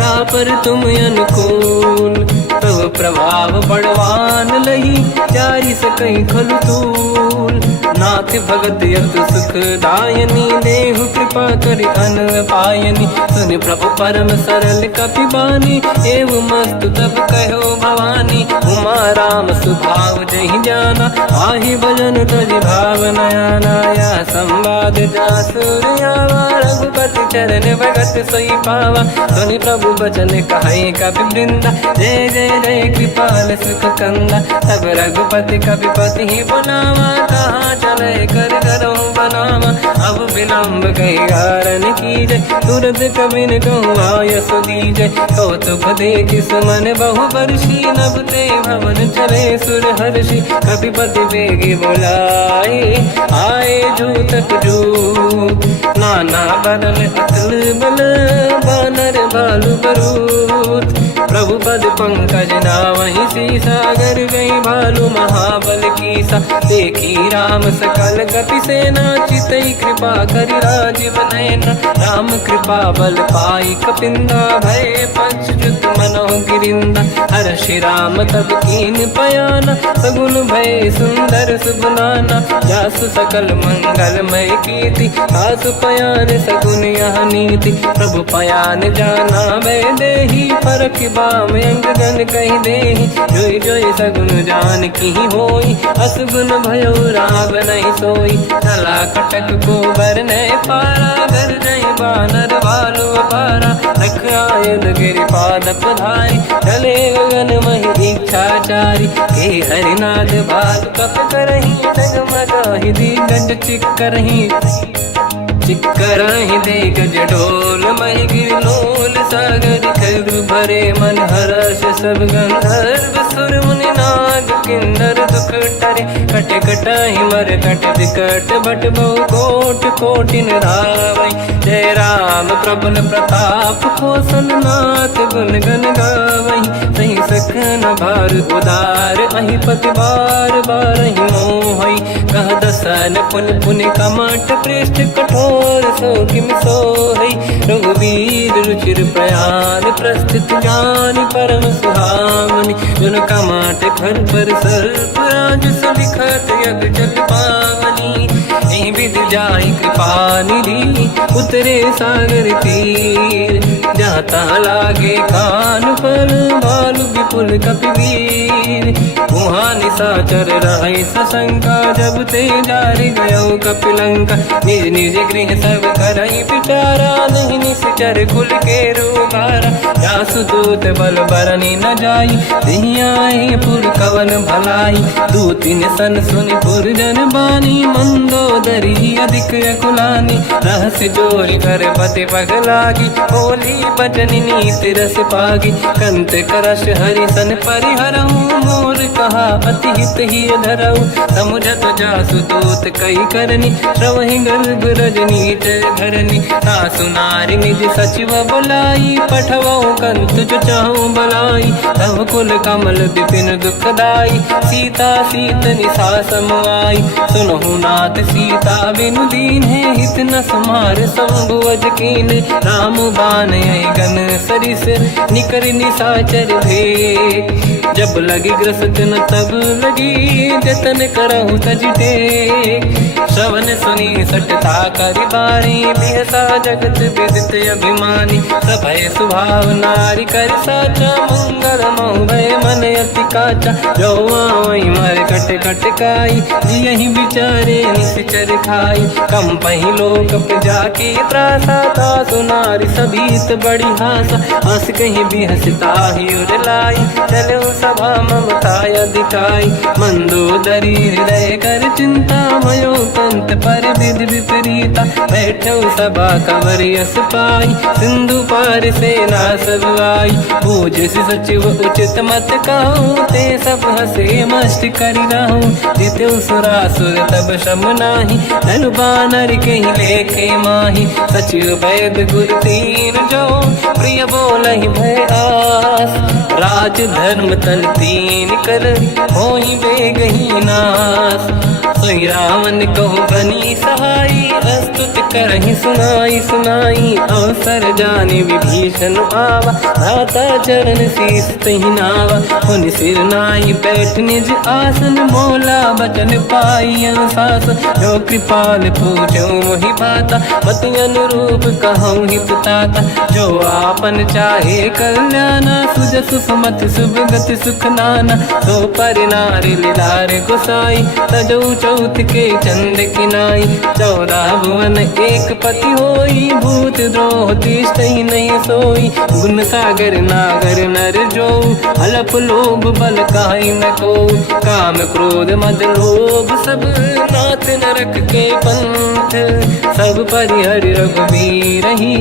जा पर तुम अनुकूल प्रभु प्रभाव बड़वान लही चारि सकई खलु तूल नाथ भगत यत सुख दायनी देहु कृपा करि अन पायनी सुन प्रभु परम सरल कपि बानी एव मस्तु तब कहो भवानी उमा राम सुभाव जहि जाना आहि भजन तजि भाव नयाना या संवाद जासुर आवा रघुपति चरण भगत सोई पावा सुनि प्रभु बचन कहे कपि वृंदा जय जय जय कृपाल सुख कंदा तब रघुपति कपिपति ही बनावा कहाँ चले कर करो बनावा अब विलम्ब कही कारण कीजय तुरंत कबिन कहूँ आयस दीजय कौतुक देख सुमन बहु वर्षी नभ ते भवन चले सुर हर्षि कपिपति बेगी बोलाए आए जूतक जूत नाना बदल अतल बल बानर भालु बरूत प्रभु पद पंकज नावहि सी सागर गई भालू महाबल कीसा देखी राम सकल कपि सेना चितई कृपा करि राजीव नयना राम कृपा बल पाई कपिंदा भय पंचजुत मनो गिरिंदा हर्षि राम तब कीन पयाना सगुन भय सुंदर सुबनाना जासु सकल मंगलमय कीर्ति आसु पयान सगुन यह नीति प्रभु पयान जाना मैं देही फरक बाम अंग गन कही देही जोई जोई सगुन जान की होई असगुन भयो राग नहीं सोई चला कटक को बर नहीं पारा घर नहीं बानर भालू पारा रख आयद गिरिपाद पधारी चले गगन मही इच्छाचारी के हरिनाथ भाग कप करही डगमगाहि दिग्गज चिक्करहि दिग्गज ढोल महि गिरलोल सागर खर भरे मन हर्ष सब गंधर्व सुर मुनि नाग किन्नर दुख टरे कट कटाहि मर कट विकट भट बहु कोट कोटिन धावै जय राम प्रबल प्रताप कोसन नाथ गुण गन गावहि सही सखन भार उदार अहि पति बार बारहि मोहि कह दसन पुन पुन कमठ पृष्ठ कठोर सो किम सोहि रघुवीर रुचिर प्रयाण प्रस्थित ज्ञान परम सुहावनि जुन कमठ खर पर सर्प राज सलिखत यग जल पावनी एहि विधि जाहि कृपा निधि उतरे सागर तीर जाता लागे कान फल भालु विपुल कपिवीर वहाँ निशाचर रहे सशंका जब ते जारि गयो कपिलंका निज निज गृह सब करई पिटारा नहीं निश्चर कुल के रूबारा जासु दूत बल बरनी न जाई दिहियाए पुर कवन भलाई दूतिन सन सुनि पुर जन बानी मंदोदरी अधिक अकुलानी रहस्य जोरि कर पति पगलागी होली बचनी नीति रस पागी कंत करश हरि सन परिहरऊ मोर कहा अति हित ही धरऊ समुझत जासु दूत कई करनी श्रवहि गर्भ रजनी धरनी सासु नारी निज सचिव बुलाई पठवऊ कंत जो चाहूं बलाई तव कुल कमल विपिन दुखदाई सीता सीत निशा समाई सुनहु नाथ सीता बिनु दीन है हित न समार शंभु अज कीन राम बान गन सरिस निकर निशाचर भेद जब लगी ग्रस्त न तब लगी जतन करहु तज टेक श्रवण सुनी सटता करि बाणी बिहसा जगत विदित अभिमानी सभय सुभाव नारी कर साचा मंगल भय मन अति काचा जो आवई मर कट कट काई जियहि बिचारे निश्चर खाई कम पही लोक जाके त्रासा था सुनारी सभीत बड़ी हासा हंस कहीं भी हंसता ही उर लाई चलो सभा ममता दिखाई मंदोदरी हृदय कर चिंता भयो पंत पर विधि विपरीता बैठो सभा कंवर यस पाई सिंधु पार सेना सब आई पूज सचिव उचित मत कहूँ ते सब हसे मस्त करि रहूं जितु सुरासुर तब शम नाही धनु बानर कहीं लेखे माही सचिव वैद गुरु तीन जो प्रिय बोलहि भय आस राज धर्म तन तीन कर होई बेगही नास सोई रावण कहु बनी सहाई अस्तुत करहि सुनाई सुनाई अवसर जाने विभीषण आवा धाता चरण शीस तहि नावा हुन सिर नाई बैठ निज आसन मोला बचन पाई अनुशास जो कृपाल पूछो मोहि बाता मति अनुरूप कहूँ हित ताता जो आपन चाहे कल्याणा सुजस सुमति शुभ गति सुख नाना सो पर नारी लीलार गोसाई तजौ चौथ के चंद किनाई 14 भुवन एक पति होई भूत द्रोह तिष्ठहि नहीं सोई गुण सागर नागर नर जो हलफ लोभ बल काहि न को काम क्रोध मद लोभ सब नाथ नरक के पंथ सब परिहरि रघुवीर ही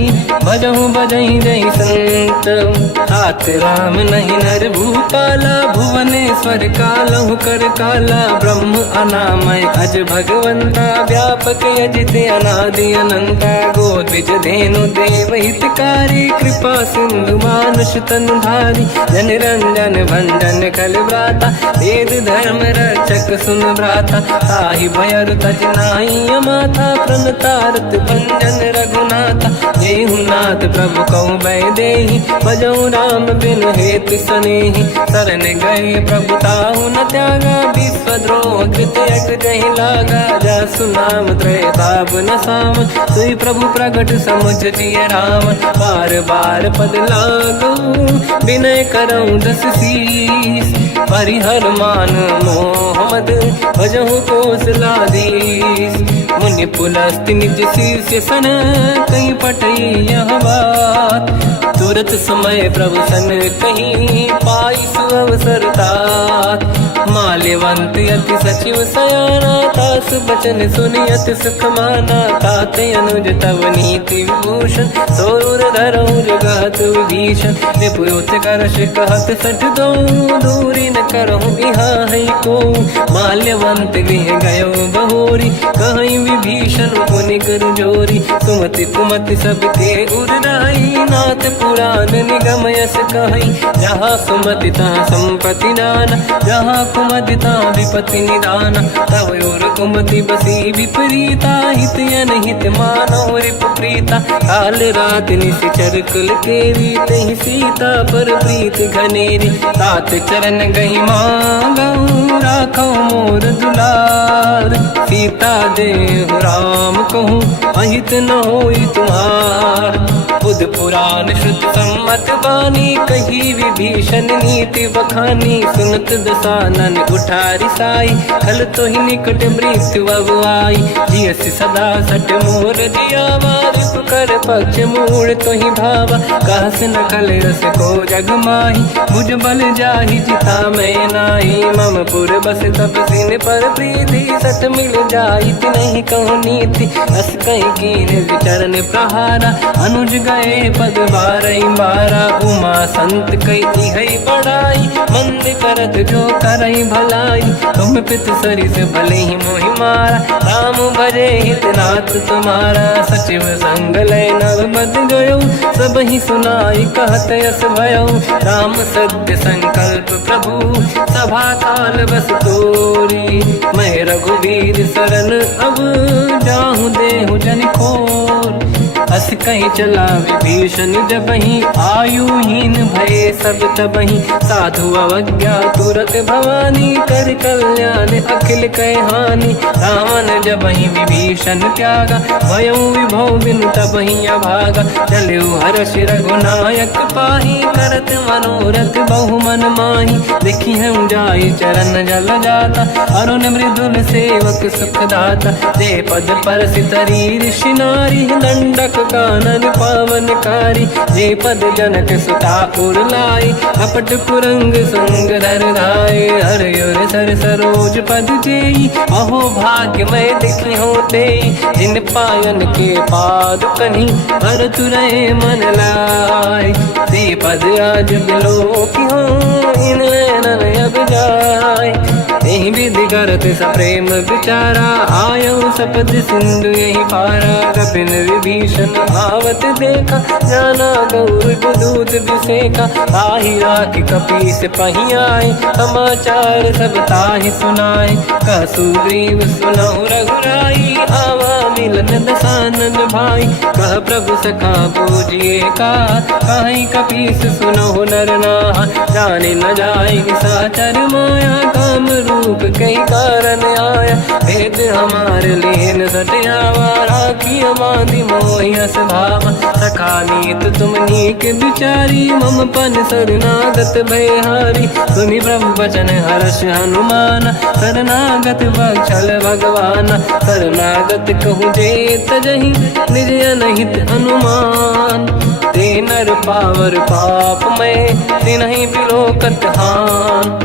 भजहु बजहि रहि संत हाथ राम नहीं नर भूपाला भुवनेश्वर कालहु कर काला ब्रह्म अनामय अज भगवंता व्यापक अजित अनादि अनंता गोद्विज धेनु देव हितकारी कृपा सिंधु मानुष तनु धारी जन रंजन भंजन कल व्राता वेद धर्म रक्षक सुन भ्राता ताहि भयर तज नाहि माथा प्रणतारत भंजन रघुनाथा जेहु नाथ प्रभु कहु भय देहि भजहु राम बिनु हेतु सनेहि शरण गए प्रभु ताहु न त्यागा विश्वद्रोह कृत यज्ञ जहि लागा जासु नाम त्रयताप न साम सोई प्रभु प्रगट समुझ जिय राम बार बार पद लागू विनय करऊं दस शीस परिहर मान मोहम्मद भजहु कौशलाधीश मुनि पुलस्त्य निज शिष्य सन कहीं पटई यह बात। तुरत समय प्रभु सन कहीं पाई सुअवसर तात। माल्यवंत अति सचिव सयाना तास बचन सुनि अति सुख माना। तात अनुज तव नीति विभूषण सोर धरऊ जगत विभीषण। निपुयोत करश कहत सठ दो दूरी न करहु यहाँ है को। माल्यवंत गृह गयो बहोरी कहीं विभीषण मुनि कर जोरी। सुमति कुमति सब ते उड़ाई नाथ पुराण निगम यस कहीं। जहाँ सुमति तहाँ संपत्ति नाना जहाँ कुमति तहाँ विपत्ति निदाना। तव और कुमति बसी विपरीता हित अनहित मानव रिप प्रीता। काल रात निशिचर कुल केरी तहि सीता पर प्रीत घनेरी। तात चरण गही मांगऊ राखो मोर दुलार। सीता देहु राम कहूँ अहित न होई तुम्हार। बुध पुराण श्रुत सम्मत बानी कही विभीषण नीति बखानी। सुनत दसानन उठारी साई खल तो ही निकट मृत्यु अब आई। जियसि सदा सट मोर जियावा रिप कर पक्ष मूड़ तो ही भावा। कहस न खल रस को जग माही मुझ बल जाहि जिता मैं नाही। मम पुर बस तब सिन पर प्रीति सठ मिल जाई नहीं कहूँ नीति। अस कहीं कीन विचरण प्रहारा अनुज गए पद बारई बारा। उमा संत कई है बड़ाई मंद करत जो करई भलाई। तुम पित सरिस भले ही मोहि मारा राम भजे हितनाथ तुम्हारा। सचिव संग लय नव बद गयो सब ही सुनाई कहत यस भयो। राम सत्य संकल्प प्रभु सभा काल बस तोरी। मैं रघुवीर शरण अब जाहूँ देहु जन खोर। अस कहीं चला विभीषण जबहि आयुहीन भये सब तबहि। साधु अवज्ञा तुरत भवानी कर कल्याण अखिल कह हानि। रावण जबहि विभीषण त्यागा भयउ विभव बिनु तबहि अभागा। चलऊ हर्ष रघुनायक पाही करत मनोरथ बहु मन माही। देखी हम जाई चरण जल जाता अरुण मृदुल सेवक सुख दाता। दे पद पर सितरी ऋषि नारी दंडक कानन पावनकारी। जे पद जनक सुता उर लाई अपट पुरंग संग धर धाय। हर सर सरोज पद जेई अहो भाग्य मैं दिखी होते। जिन पायन के पाद कहीं हर तुरय मन लाय। ते पद आज बिलो की हो इन नैनन अब जाय। यही विधि करत सप्रेम विचारा आयो सपद सिंधु यही पारा। कपिन विभीषण आवत देखा जाना गौर दूध विसेका। ताहि राखी कपीस पही आए समाचार सब ताहि सुनाए। कह सुग्रीव सुनहु रघुराई आवा मिलन दसानन भाई। कह प्रभु सखा पूजिए का कहीं कपीस सुनहु नर नाहा। जाने न जाएगी साचर माया काम रूप कई कारण आया। भेद हमार लेन सटियावा राखी बांधी मोहियस भावा। सखा नीत तुम नीक बिचारी मम पन शरणागत भयहारी। सुनि प्रभु वचन हर्ष हनुमान शरणागत बक्षल भगवान। शरणागत कहूँ जे तजहि निज अनहित अनुमान। ते नर पावर पाप में तिन्हि बिलोकत हान।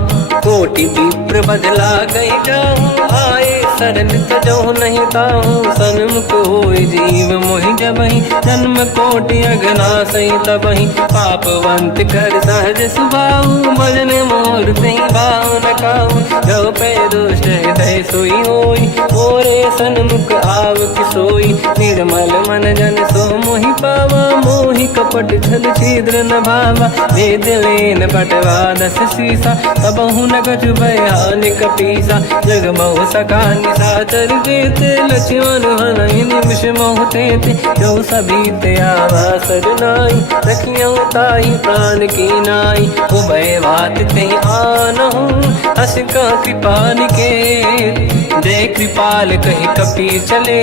कोटि विप्र बदला गई जाऊँ आए शरण तजहु नहीं ताहूँ। सन्मुख होय जीव मोहि जबहि जन्म कोटि अघनासहि तबहि। पापवंत कर सहज सुभाऊ भजन मोर तहि भाव न काहू। जो पै दुष्ट हृदय सोई होई मोरे सन्मुख आव किसोई। निर्मल मन जन सो मोहि पावा मोहि कपट छल छिद्र न भावा। वेद लेन बटवा दस सीसा तबहु न कछु भयानि कपीसा। जग महु सका निशाचर जेते लक्ष्मण हनहि निमिष महु तेते। जो सभी ते आवा सरनाई रखियौ ताहि प्राण की नाई। उभय बात ते आनहु हस का कृपा निकेत। जय कृपाल कही कपि चले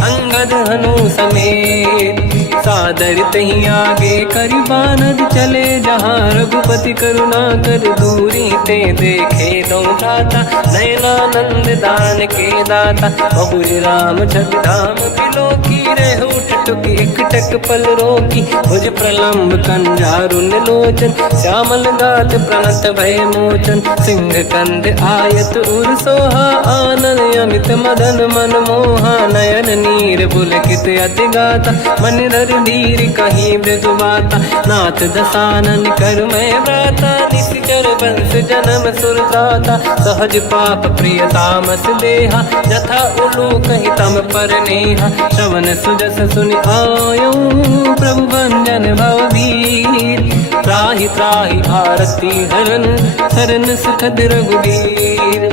अंगद हनु समेत। सादर तही आगे करि बानर चले जहाँ रघुपति करुणा कर दूरी ते देखे दो भ्राता नयनानंद दान के दाता। बहुरी राम छवि धाम बिलो की रह उठ टुकी एक टक पल रोकी भुज प्रलंब कंजारुन लोचन श्यामल गात प्रणत भय मोचन। सिंह कंद आयत उर सोहा आनन अमित मदन मन मोहा नयन नीर पुलकित अति गाता मन धर धीर कहीं मृदु माता। नाथ दसानन कर मैं व्राता निश्चर वंश जन्म सुरदाता। सहज पाप प्रिय तामस देहा जथा उलू कहीं तम पर नेहा। श्रवण सुजस सुनि आयो प्रभु भंजन भवबीर। त्राहि त्राहि आरती हरन शरण सुखद रघुबीर।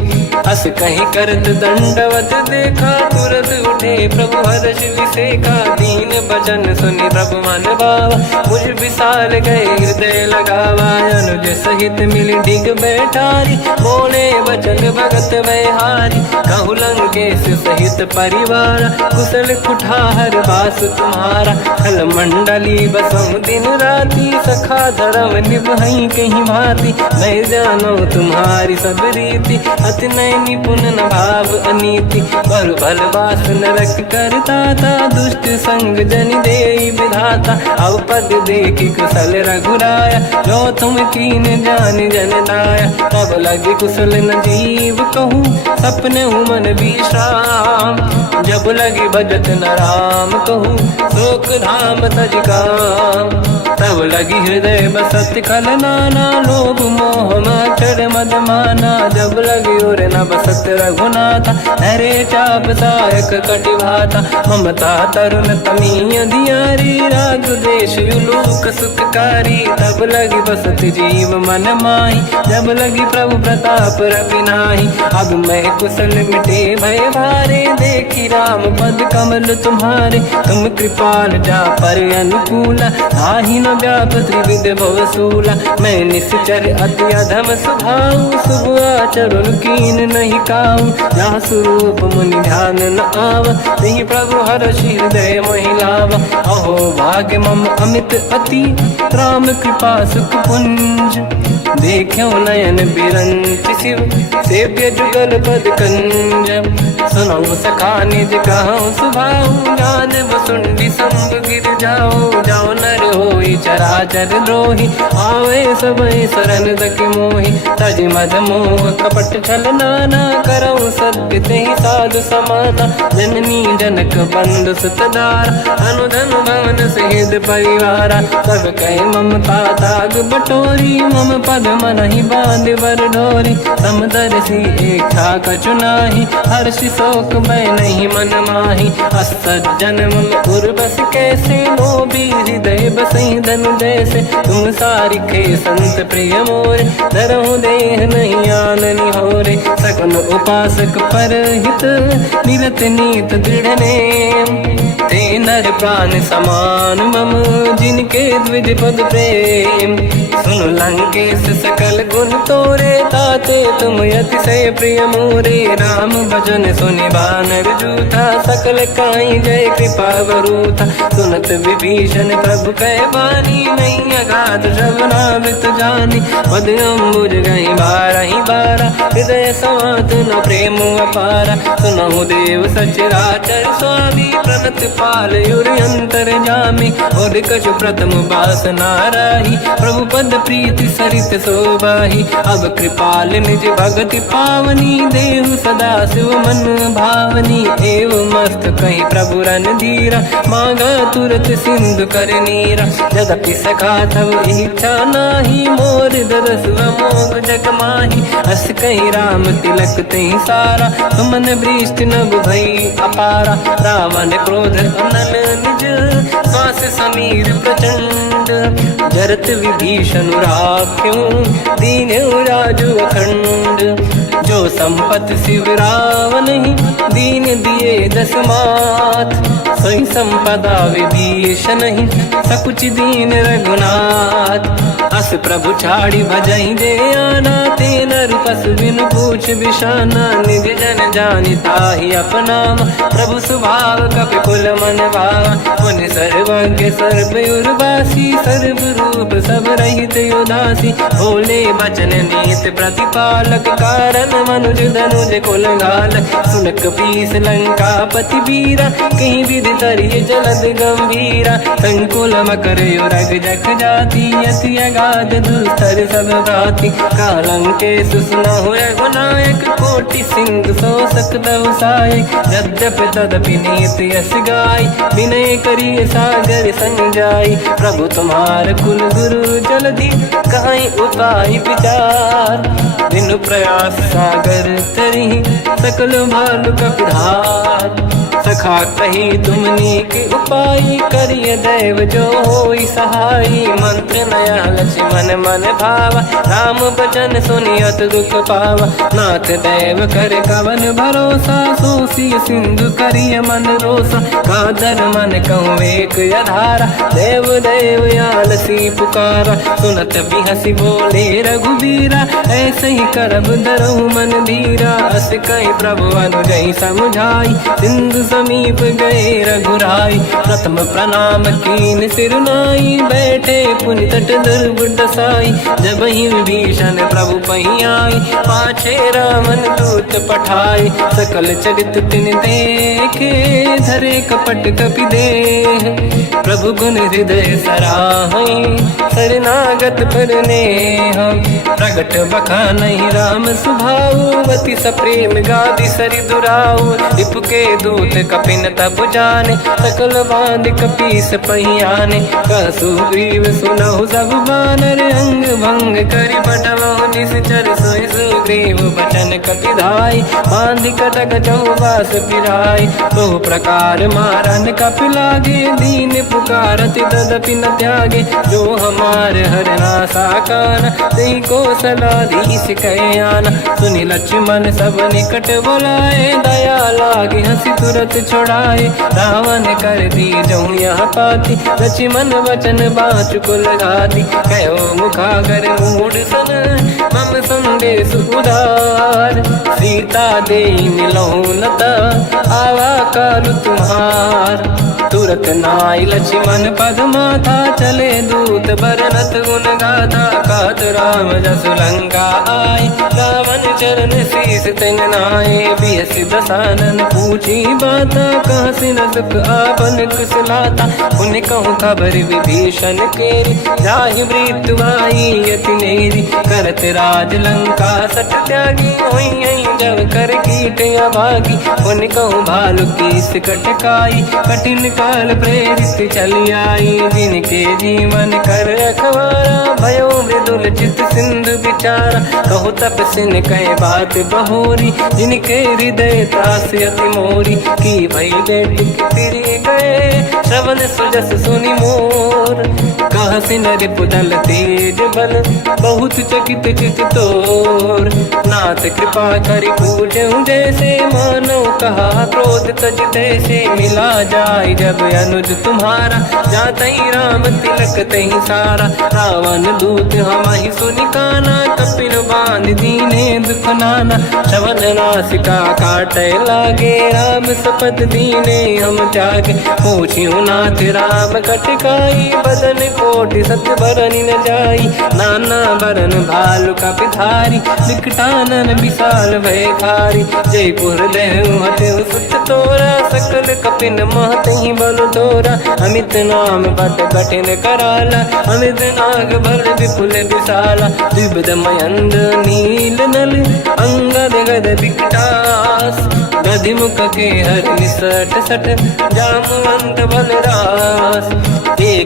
अस कहीं करत दंडवत देखा तुरत उठे प्रभु हर्ष विसेखा। दीन भजन सुनि प्रभु मन भावा मुझ विशाल गए हृदय लगावा। अनुज सहित मिल डिग बैठारी बोले वचन भगत वैहारी। कहु लंकेश सहित परिवार कुशल कुठार बास तुम्हारा। खल मंडली बसहु दिन राति सखा धर्म निभई कहीं भांति। मैं जानो तुम्हारी सब रीति अति नय निपुण न भाव अनीति। पर भल बास नरक करता था दुष्ट संग जन दे विधाता। अब पद देखी कुशल रघुराया जो तुम कीन जान जन दाया। तब लगे कुशल न जीव कहूँ सपने मन विश्राम। जब लगे भजत न राम कहूँ शोक धाम तज काम। तब लगी हृदय बसत कल नाना लोभ मोह मचर मद माना। जब लगी और न बसत रघुनाथा हरे चाप सायक कटिभाता। ममता तरुण तमी अधियारी राग देश युलूक सुखकारी। तब लगी बसत जीव मन माही जब लगी प्रभु प्रताप रवि नाही। अब मैं कुशल मिटे भय भारे देखी राम पद कमल तुम्हारे। तुम कृपाल जा पर अनुकूला आही न व्याप त्रिविध भवसूला। मैं निश्चर अति अधम स्वभाव शुभ आचरण कीन नहीं काऊ। जहाँ स्वरूप मुनि ध्यान न आव नहीं प्रभु हर्ष हृदय महिलावा। अहो भाग्य मम अमित अति राम कृपा सुख पुंज। देखो नयन बिरंच शिव सेव्य जुगल पद कंज। सुनो सखा निज कहूँ सुभाऊ ज्ञान वसुंडी संग गिर जाओ। जाओ नर होई चराचर द्रोही आवे सबई शरण दक मोहि। तज मद मोह कपट छल नाना करऊँ सत्य तेहि साधु समाना। जननी जनक बंधु सुतदार अनुधन भवन सहित परिवारा। सब कहे ममता ताग बटोरी मम पद मनहि बांध बर डोरी। समदर्शी इच्छा कछु नाही हर्षि शोक मैं नहीं मन माही। असज्जन मम उर्वश कैसे लोभी हृदय बसई धनु जैसे। तुम सारिखे संत प्रिय मोरे धरहु देह नहीं आननि होरे। सगुन उपासक पर हित निरत नीत दृढ़ नेम। ते नर प्राण समान मम जिनके द्विज पद प्रेम। सुन लंकेश सकल गुण तोरे ताते तुम अतिशय प्रिय मोरे। राम भजन सुनि बानर जूथा सकल काई जय कृपा वरूथा। सुनत विभीषण प्रभु कह बानी नहीं अगाध श्रवणामृत जानी। पद अम्बुज गई बारहि बारा हृदय समात न प्रेम अपारा। सुनहु देव सचराचर स्वामी प्रणत पाल युर अंतर जामी। और कछु प्रथम बास नाराही प्रभु पद प्रीति सरित शोभाही। अब कृपाल निज भगति पावनी देहु सदा शिव मन भावनी। एव मस्त कहीं प्रभु रन धीरा मांगा तुरत सिंधु कर नीरा। यद्यपि सखा तब इच्छा नाही मोर दरस मोग जग माही। अस कहीं राम तिलक तही सारा तुमन वृष्ट नभ भई अपारा। रावण क्रोध अनल निज श्वास समीर प्रचंड। जरत विभीषण राख्यों दीन राजु अखंड। जो जो संपत शिवराव नहीं दीन दिए 10 मात, सोई संपदा विभीष नहीं सकुच दीन रघुनाथ। अस प्रभु छाड़ी भजई दे आना, तेन रूपस बिन पूछ बिशाना, निज जन जानिता ही अपनाम, प्रभु स्वभाव कपि कुल मन भावा, मुनि सर्वज्ञ सर्व उर्वासी, सर्व रूप सब रहित उदासी, भोले बचन नीत प्रतिपालक, कारण मनुज धनुज कुल घाल, सुन कपीस लंका पति वीरा, कहीं विधि तरिय जलद गंभीरा, संकुल मकर युरग जख जाति, यति अगाध दुस्तर सब भाति, कालंकेश सुनहु रघुनायक, कोटि सिंह सो सकदहु सहायक, यद्यपि तदपि नीत यस गाय, विनय करिय सागर संजाई, प्रभु तुम्हार कुल गुरु जलधि, कहीं उपाय विचार, बिनु प्रयास सागर तरी, सकल भालु कपिधार, सखा कही तुमनी के उपाय, करिय दैव जो होई सहाई, मंत्र नया लक्ष्मण मन भावा, राम बचन सुनियत दुख पावा, नाथ दैव कर कवन भरोसा, सोसी सिंधु करिय मन रोसा, कादर मन कहूँ एक अधारा, देव देव आलसी पुकारा, सुनत बिहसी बोले रघुबीरा, ऐसे ही करब धरहु मन धीरा, अस कहीं प्रभु अनुजई समझाई, सिंधु समीप गए रघुराई, प्रथम प्रणाम कीन सिरुनाई, बैठे पुनि तट दुर्ब दसाई, जब ही विभीषण प्रभु पही आई, पाछे रामन दूत पठाई, सकल चरित तिन देखे, धरे कपट कपि देह, प्रभु गुण हृदय सराहई, शरणागत पर नेह, प्रगट बखानहि राम सुभाऊ, अति सप्रेम गादि सरि दुराऊ, रिपु के दूत कपिन तब जाने, सकल बांध कपीस पहियाने, कहसु ग्रीव सुनहु सब बानर, अंग भंग करि बटमहु निश्चर, सोई सुग्रीव बचन कपिधाई, बांधि कटक चौबास फिराई, बहु प्रकार मारन कपि लागे, दीन पुकारति तदपि न त्यागे, जो हमार हरनासा काना, तेहि कौशलाधीश कहे आना, सुनि लक्ष्मण सब निकट बुलाए, दया लागे हंसी तुरत छुड़ाए, रावण कर दी जऊँ यहाँ पाती, लक्ष्मण वचन बाँचु कुल घाती, कहो मुखागर मूढ़ सन, मम संदेश उदार, सीता देई मिलहु लता, आवा कालु तुम्हार, तुरत नाई लक्ष्मण पद माथा, चले दूत बरनत गुण गाथा, कहत राम जसु लंका आई, रावण चरण शीस तिन नाये, बिहसि दसानन पूछी बाता, कहसि न दुख आपन कुशलाता, पुनि कहूँ खबर विभीषण केरी, जाहि मृत्यु आई यति नेरी, करत राज लंका सट त्यागी, होई जब कर कीट अभागी, पुनि कहूँ भालु कीस कटकाई, कठिन काल प्रेरित चली आई, जिनके जीवन कर रखवारा, भयो मृदुल चित सिंधु विचारा, कहु तपसिन कह बात बहोरी, जिनके हृदय त्रास अति मोरी, की भई बेटी फिर गए, श्रवण सुजस सुनि मोर, कहसि रिपु दल तेज बल, बहुत चकित चित तोर, नाथ कृपा करि पूजहु जैसे, मानो कहा क्रोध तज तैसे, मिला जाय जब अनुज तुम्हारा, जातहि राम तिलक तहि सारा, रावण दूत हमहि सुनि काना, कपिन बांध दीने दुख नाना, श्रवण नासिका काटय लागे, राम सपथ दीने हम त्यागे, पूछियो नाथ राम कटकाई, बदन कोटि सत बरनि न जाई, नाना बरन भालु कपिधारी, विकटानन विशाल भय खारी, जयपुर देहु हतेउ सुत तोरा, सकल कपिन महतहि बल तोरा, अमित नाम बट कठिन कराला, अमित नाग बल विपुल विशाला, द्विविध मयंद नील नल, अंगद गद विकटास, गधिमुख के हर निसट सट, जामवंत बलरास,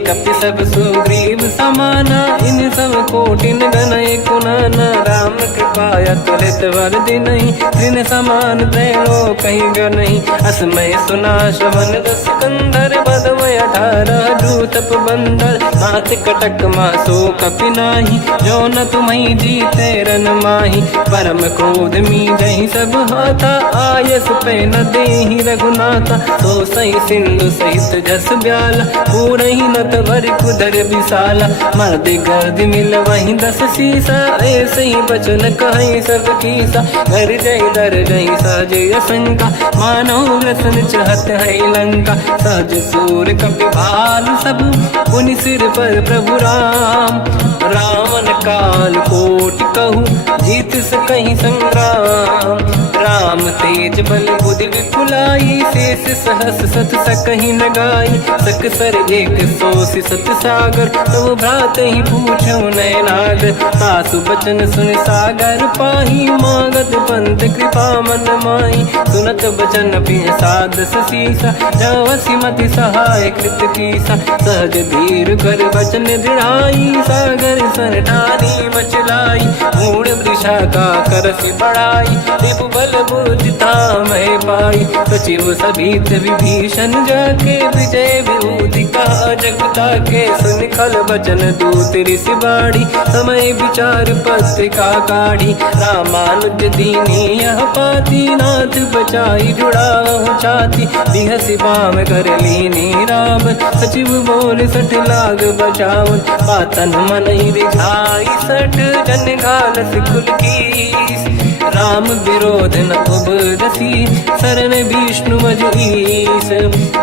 कपि सब सुग्रीव समाना, इन सब कोटिन गनय कुनाना। राम कृपाया तुलित वर दिनहि, तृण समान त्रैलोक कहीं गनहि। असमय सुना श्रवण दस कंधर, बदमय 18 दूतप बंदर। नाथ कटक मासो कपि नाही, जो न तुम्हि जीते रन माही। परम क्रोध मीजहि सब हाथा, आयस पे न देहि रघुनाथा। तो सही सिंधु सहित जस ब्याला, पूरहि नत भर कुदर विशाला। मर्द गर्द मिल वहीं 10 सीसा, ऐसे ही बचन कहीं सब कीसा। घर जय दर जय सहज असंका, मानव रसन चहत है लंका। सहज सूर कपि भाल सब, पुनि सिर पर प्रभु राम। रावण काल कोटि कहूँ, जीत सकहि संग्राम। राम तेज बल बुद्धि विपुलाई, शेष सहस सत सकहि न गाई। सकसर एक सोसि सत सागर, तब भ्रात ही पूछो नयनागर। सासु बचन सुन सागर पाही, मांगत पंत कृपा मन माही। सुनत बचन पिय साध सीसा, जवसि मति सहाय कृत कीसा। सहज धीर कर बचन दृढ़ाई, सागर सन ठानी मचलाई। मूढ़ वृषा का करसि बढ़ाई, रिपु बल बुद्धि तामहि पाई। सचिव सभीत विभीषण जाके, विजय विभूति कहा जगता के। सुन खल बचन दूत ऋषि बाड़ी, समय विचार पत्रिका काढ़ी। रामानुज दीनी यह पाती, नाथ बचाई जुड़ाहु छाती। बिहसि बाम कर लीनी राम, सचिव बोल 60 लाग बचावन। पातन मन ही रिझाई 60, जन घाल सिकुल कीस। राम विरोध न उबरसी, शरण विष्णु मज ईस।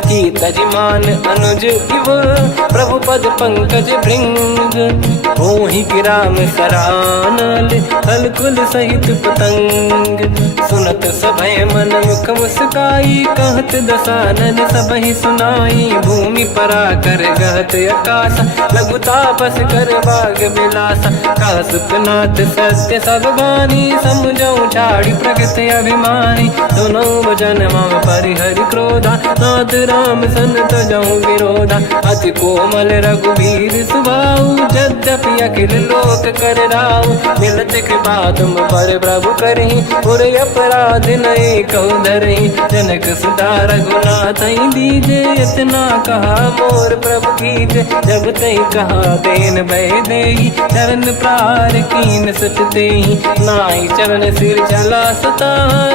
की तजमान अनुज इव, प्रभु पद पंकज भृंग। होहि गिरा में सरानल, कलकुल सहित पतंग। सुनत सभय मन मुख मुस्काई, कहत दसानन सबहि सुनाई। भूमि परा कर गहत आकाश, लघु तापस कर बाग बिलासा। कह सुखनाथ सत्य सब बानी, समझौ छाड़ी प्रगति अभिमानी। सुनो भजन मम परिहरि क्रोधा, नाथ राम सन तजहु विरोधा। अति कोमल रघुवीर सुभाऊ, यद्यपि अखिल लोक कर राऊ। मिलत कृपा तुम पर प्रभु करहि, पुर अपराध नये कहु धरहि। जनक सुता रघुनाथ दीजे, इतना कहा मोर प्रभु कीजे। जब तहि कहा देन भय देहि, चरण प्रार कीन सत तेहि। नाई चरण सिर चला सता,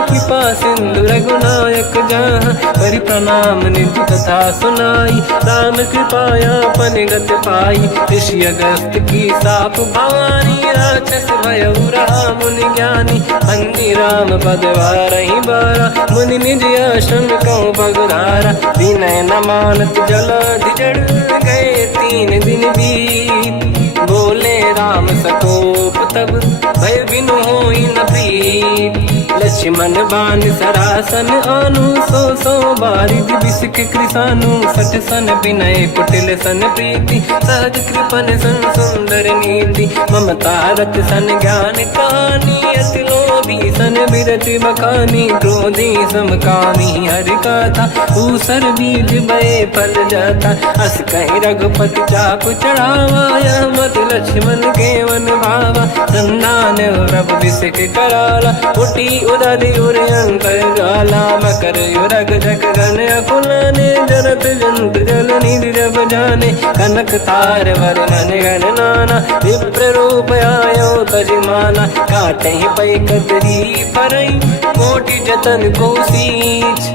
कृपा सिंधु रघुनायक जहाँ। करि प्रणाम निधि कथा सुनाई, राम कृपाया पन गत पाई। ऋषि अगस्त की साप भवानी, राक्षस भयउ रहा मुनि ज्ञानी। बंदी राम पद वारहि बारा, मुनि निज आश्रम कहु पगुधारा। विनय न मानत जलाधि जड़, गए 3 दिन बीत। बोले राम सकोप तब, भय बिनु होई न प्रीत। लक्ष्मण बान सरासन आनु, 100 बारिद बिसिक कृसानु। 60 सन विनय कुटिल सन प्रीति, सहज कृपन सन सुंदर नीति। ममता रत सन ज्ञान कहानी, अति लोभी सन बिरति बखानी। क्रोधी समकामी हरि कथा, ऊसर बीज बये फल जाता। अस कहि रघुपति चाप चढ़ावा, यह मत लक्ष्मण के वन भावा। संधान प्रभु बिसिक कराला, उठी उदधि उर अंतर गाला। मकर युरग जग गण अकुलाने, जरत जंत जल निधि जब जाने। कनक तार वर्णन गण नाना, विप्र रूप आयो तजमाना। काटे पै कतरी परई, कोटि जतन को सींच।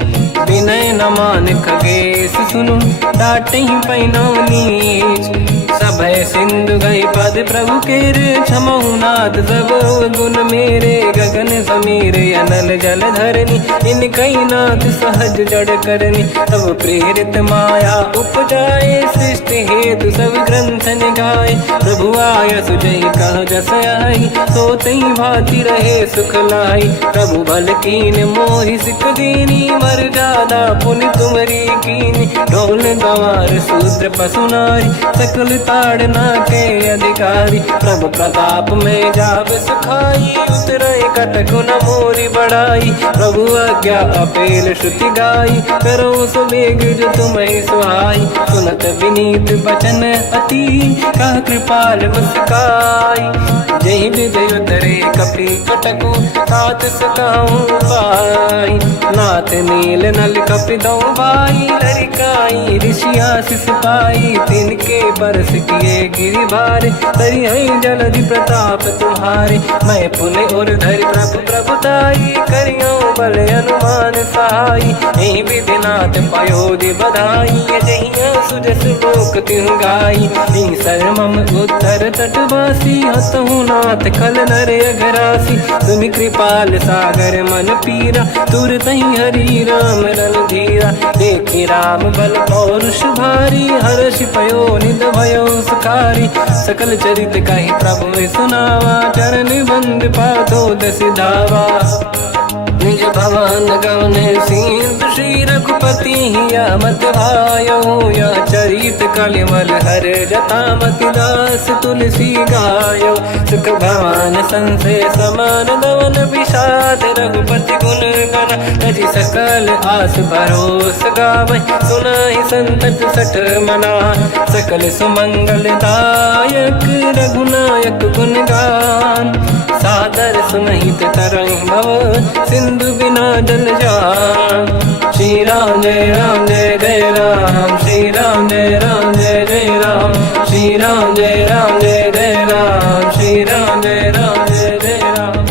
विनय न मान खगेश सुनु, डांटे पैनौ नीच। सभय सिंधु गई पद प्रभु केरे, क्षमहु नाथ सब गुण मेरे। गगन समीरे अनल जल धरनी, इन कई नाथ सहज जड़ करनी। तब प्रेरित माया उपजाए, सृष्टि हेतु सब ग्रंथ निगाए। प्रभु आय सुजई कह जस आई, सोतई भांति रहे सुख लाई। प्रभु भल कीन मोहि सिख दीनी, मर्यादा पुनि तुमरी कीनी। ढोल गंवार शूद्र पशु नारी, सकल ताड़ना के अधिकारी। प्रभु प्रताप में जाब सुखाई, उतरे कटक न मोरि बड़ाई। प्रभु आज्ञा अपेल श्रुति गाई, करो सुबेग जो तुम्हें सुहाई। सुनत विनीत बचन अति, कह कृपाल मुस्काई। जय विजय तरे कपि कटकु, तात सकाऊं पाई। नाथ नील नल कपि दो बाई, लड़काई ऋषि आशीष पाई। तिनके परस किए गिरि भारे, तरि जलधि प्रताप तुम्हारे। मैं पुने और धरि प्रभु प्रभुताई, करियो बल अनुमान सहाई। यही विधिनाथ पयोधि बधाई, जहिया सुजस लोक तिहु गाई। सरमम उत्तर तटवासी, हतहु नाथ खल नर अघरासी। तुम कृपाल सागर मन पीरा, तुरतहि हरि राम रल धीरा। देखि राम बल पौरुष भारी, हर्ष पयो निध भयो सुखारी। सकल चरित कहि प्रभु सुनावा, चरण बंद पादो दस धावा। निज भवन गवन सिंधु, श्री रघुपति हिया मत भायो। या चरित कलिमल हर जटा, मति दास तुलसी गायो। सुख भवन संशय समान, दवन विषाद रघुपति गुण गण। तजि सकल आस भरोस गावै, सुनाहि संतत सठ मना। सकल सुमंगल दायक, रघुनायक गुण गान। सादर सुनहित तरंग भव, सिंधु बिना जल जान। श्री राम जय राम जय जय राम, श्री राम जय राम जय जय राम। श्री राम जय राम जय जय राम, श्री राम जय राम जय जय राम।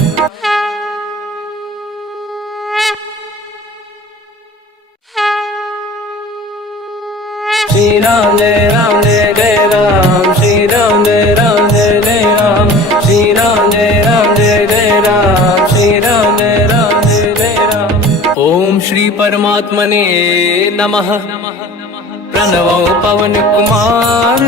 श्री राम जय राम जय जय राम, श्री राम जय राम जय जय राम। श्री राम जय राम जय जय राम, श्री राम जय राम जय जय राम। ओम श्री परमात्मने नमः। प्रणवो पवन कुमार,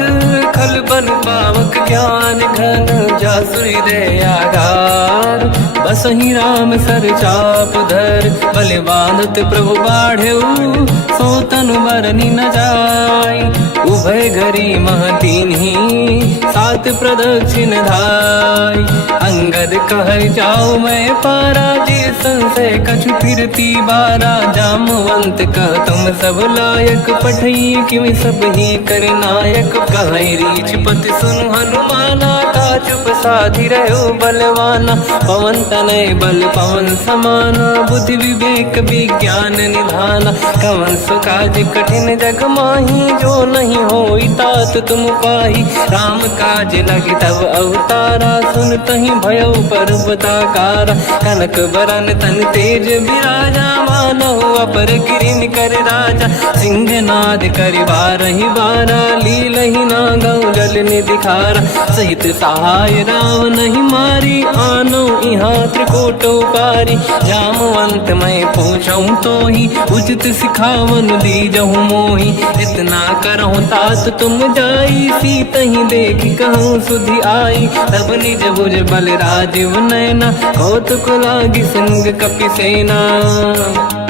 खल बन पावक ज्ञान घन। जासुरी दयागार, बसहि राम सर चाप धर। बल बांधत प्रभु बाढ़ऊ, सो तनु बरनि न जाय। उभय घरी मह दीन्ही, सात प्रदक्षिण धाय। अंगद कह जाओ मैं पारा, जे संशय कछु फिरती बारा। जामवंत कह तुम सब लायक, पठई किमि सब ही कर नायक। कहि रीछ पति सुनु हनुमाना, का चुप साधि रहो बलवाना। पवन तनय बल पवन समाना, बुद्धि विवेक विज्ञान निधाना। कवन सु काज कठिन जग माही, जो नहीं होई तात तुम पाही। राम काज लगी तब अवतारा, सुनतहि भयो पर्वताकारा। कनक बरन तन तेज बिराजा, मानहु अपर गिरिन कर राजा। सिंहनाद करि बारहि बारा, लीलहि नागौ जल निधि खारा। सहित सहाय रावण नहीं मारी, आनो इहाँ त्रिकोटौ पारी। जामवंत मैं पूछऊँ तोहि, उचित सिखावन दीजहु मोहि। इतना करहु तात तुम जाई, सीतहि देखि कहूँ सुधि आई। तब निज भुज बल राजीव नयना, कौतुक लागी संग कपि सेना।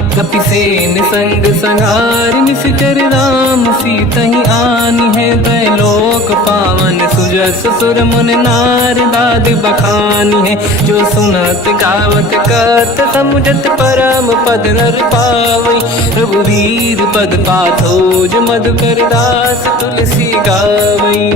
कपिसेन संग संहारि, निश्चर राम सीतहि आनि है। दैलोक पावन सुजस सुर मुनि नार, दाद बखानी है। जो सुनत गावत कत, समुझत परम पद नर पावै। रघुवीर पद पाथोज, मधुकर दास तुलसी गावै।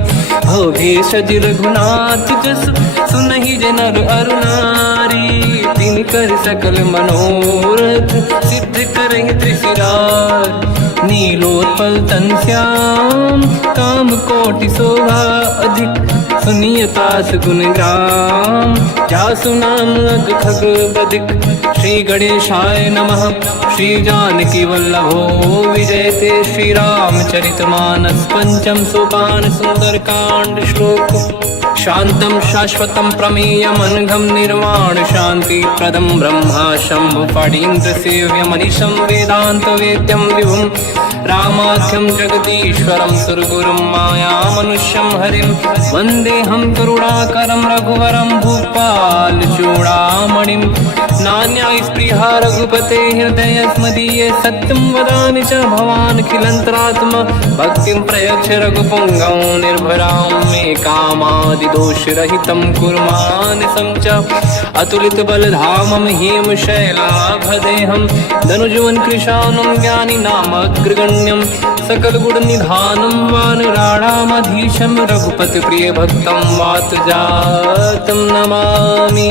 भोगेश रघुनाथ जस, सुनहि जनर अरु नारी। तिन कर सकल मनोरथ, सिद्ध करहि त्रिशिरार। नीलोत्पल तन श्याम, काम कोटि शोभा अधिक। सुनियतास गुण ग्राम, जासु नाम अग खग बदिक। श्री गणेशाय नमः। श्री जानकी वल्लभो विजयते, श्री रामचरित मानस। पंचम सोपान सुंदर कांड श्लोक। शांतं शाश्वतं प्रमेयमनघं, निर्वाण शांति प्रदं ब्रह्मा शंभु। फणीन्द्र सेव्य मनीषं, वेदांत वेद्यं विभुं। रामाख्यं जगदीश्वरं, सुरगुरुं माया मनुष्यं हरिं। वन्देऽहं करुणाकरं रघुवरं, भूपाल चूडामणिं। नान्या स्पृहा रघुपते हृदय स्मदीये, सत्यं वदामि च भवानखिलन्तरात्मा। भक्तिं प्रयच्छ रघुपुङ्गं, निर्भरां मे कामादि दोष रहितं कुर्मानसं च अतुलित बलधामं हेम शैलाभदेहं धनुजवन कृशानं ज्ञानिनामग्रगण्यं सकल गुण निधानं वानराणामधीशं रघुपति प्रिय भक्तं वातजातं नमामि।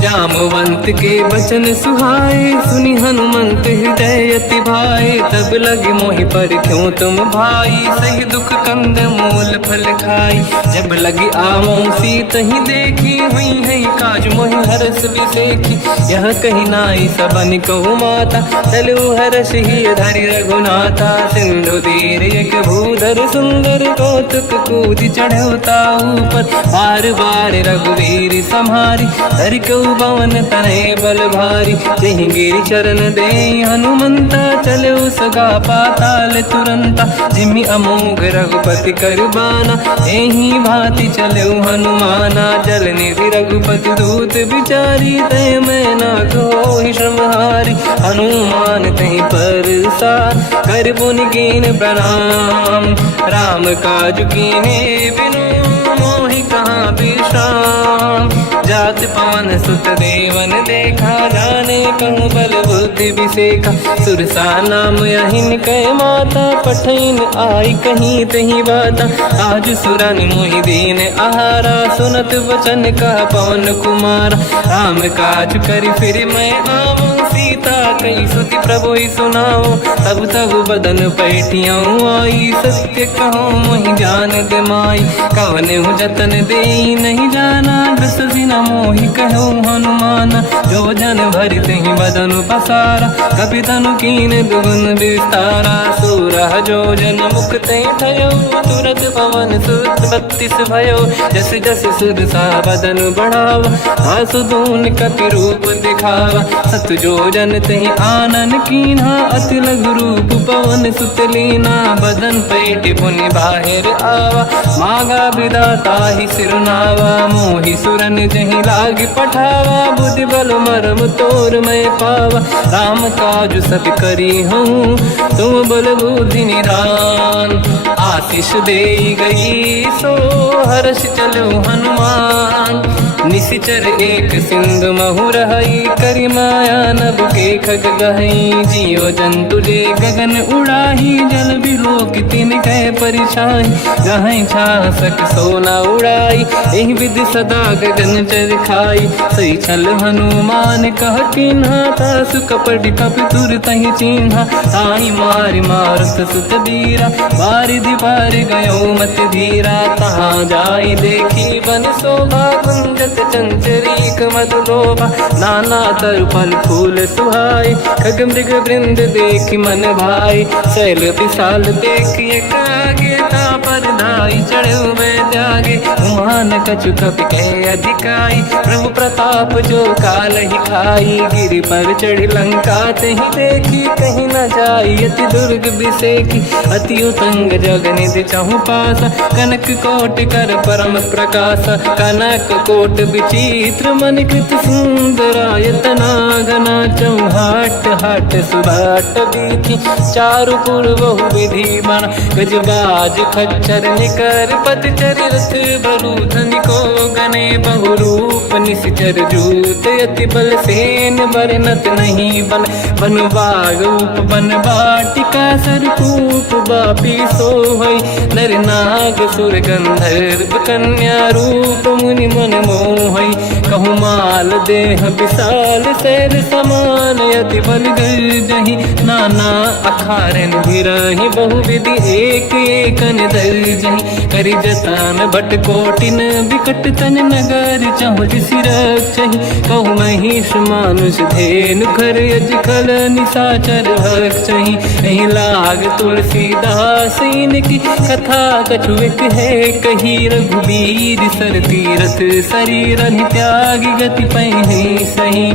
जामवंत के वचन सुहाए सुनि हनुमंत हृदय अति भाए तब लगे मोहि पर क्यों तुम भाई सही दुख कंद मूल फल खाई जब लगी आमों सीत ही देखी हुई है काज मोहि हरस बिसेखी यह कही नाई सबन कहु माता चलु हरस ही धरि रघुनाथा सिंधु तीर एक भूधर सुंदर कौतुक कूद चढ़ौता ऊपर बार बार रघुवीर सम्हारी धरि कऊ पवन तनय बल भारी जहि गिरि चरण दे हनुमंता चले सगा पाताल तुरंता जिमि अमोघ रघुपति कर बाना एहि भांति चले हनुमाना जल निधि रघुपति दूत बिचारी तय मैं ना कोहि श्रमहारी हनुमान तहि पर सार कर पुनि कीन प्रणाम राम काज कीने बिनु मोहि कहाँ विश्राम जात पवन सुत देवन देखा जाने कहूँ बल बुद्धि विसेखा सुरसा नाम यहिन कह माता पठैन आई कहीं तही बाता आज सुरन मोहि दीन आहारा सुनत वचन का पवन कुमार राम काज करि फिर मैं आऊँ सीता कई सुति प्रभु सुनाओ तब तब बदन पैठियाँ आई सत्य कहो मोहि जान दे माई कवन हूँ जतन दे नहीं जाना दस दिन मोहि कहो हनुमाना जो जन भरि तहि बदन पसारा कपि तनु कीन दुगुन विस्तारा सूरह जो जन मुख तहि ठयो तुरत पवन सुत 32 भयो जस जस सुरसा बदन बढ़ावा आसु दून कपि रूप दिखावा सत जो जन तहि आनन कीन्हा अति लघु रूप पवन सुत लीना बदन पैठ पुनि बाहिर आवा मागा विधाता ही सिरनावा मोहि सुरन जहि लाग पठावा बुद्धि बल मरम तोर मैं पावा राम काज सब करी हूँ तुम बल बुद्धि निधान आशीष दे गई सो हर्ष चलो हनुमान निशिचर एक सिंधु महु रहई करि माया नभ के खग गहई जियो जंतु जे गगन उड़ाही जल बिलोक तिन कह परिछाई गहई छासक सोना उड़ाई एहि विधि सदा गगन चर खाई सही छल हनुमान कह किन्हा तासु कपट कप तुर तहि चिन्हा ताई मारि मारुत सुत बीरा बारिधि पार गयो मत धीरा तहाँ जाई देखी बन शोभा कुंजत चंचरीक मधुलोभा नाना तरु फल फूल सुहाई खग मृग वृंद देख मन भाई शैल विशाल देखिए कागे पर धाई चढ़े हुए त्यागे उमान कछु कपि कह अधिकाई प्रभु प्रताप जो काल ही खाई गिरि पर चढ़ी लंका तहि देखी कहीं न जाई अति दुर्ग बिसेखी अति उतंग जग निधि चहु पासा कनक कोट कर परम प्रकाश कनक कोट विचित्र मन कृत सुंदरायतना घना चौहाट हाट सुभाट बीथी चारु पुर बहु विधि मन गजबाज खच्चर निकर पतचर रथ बरु धनिको गने बहु रूप निशिचर जूत अति बल सेन बरनत नहीं बन बन बाग उप बन बाटिका सरकूप बापी सोहई नर नाग सुर गंधर्व कन्या रूप मुनि मन मोहई कहु माल देह विशाल शैल समान यति बल गर्जहि नाना अखारन भिरहि बहु विधि एक एकन दर्जहि करि जतान भट कोटिन विकट तन नगर चहु सिरक्षहि कहु महिष मानुष धेनु खर यज खल निशाचर भक्षहि एहि लाग तुलसीदास इनकी कथा कछु एक है कही रघुबीर सर तीरथ शरीर त्याग गति पहि सही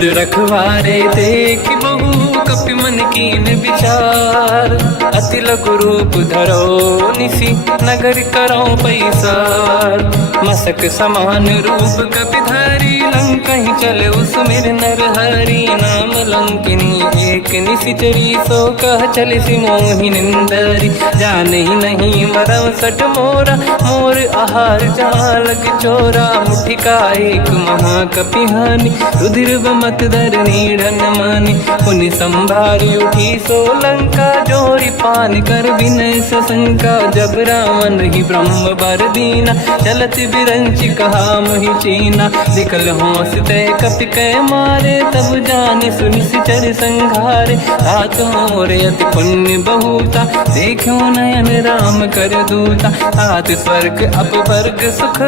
पुर रखवारे देख बहु कपि मन कीन विचार। अति लघु रूप धरो निसी नगर करो पैसार। मसक समान रूप कपि धरी लंका ही चले उसमें नर हरि। नाम लंकिनी एक निशिचरी सो कह चले सि मोहि निंदरी। जान ही नहीं मरम सट मोरा मोर आहार जहाँ लग चोरा। मुठिका एक महाकपि हानि रुधिर मत धर नीढ़न मानी। पुनि संभारी उठी सो लंका जोरी पान कर विनय सशंका। जब रावण ही ब्रह्म बर दीना चलत बिरंच कहा मोहि चीना। निकल होश तय कपि कै मारे तब जाने सुनि सिचर संघारे। तात मोर अति पुण्य बहुता देखो नयन राम कर दूता। तात स्वर्ग अपवर्ग सुख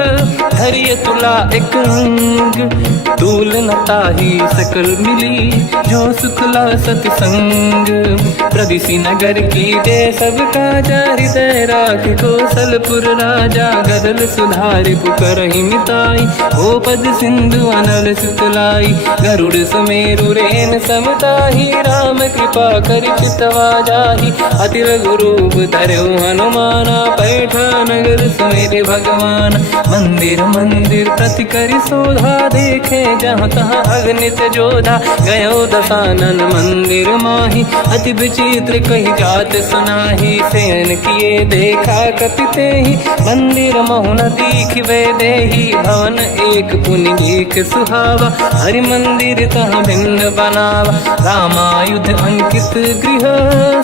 धरिय तुला एक रंग। तूल न ताहि सकल मिली जो सुखला सतसंग। प्रदिशि नगर की जय सब काजा हृदय राख कौशलपुर राजा। गदल सुधारि पुकरहि मिताई हो पद सिंधु अनल सुतलाई। गरुड़ सुमेरु रेन समताहि राम कृपा कर चितवा जाहि। अति लघु रूप धरौ हनुमाना पैठा नगर सुमेरे भगवान। मंदिर मंदिर प्रति करि शोधा देखे जहाँ तहाँ अगणित जोधा। गयो दशानन मंदिर माही अति विचित्र कही जात सुनाही। शयन किए देखा कपि तेहि मंदिर महु न दीखिबे देहि। भवन एक पुनि एक सुहावा हरि मंदिर तहाँ भिन्न बनावा। रामायुध अंकित गृह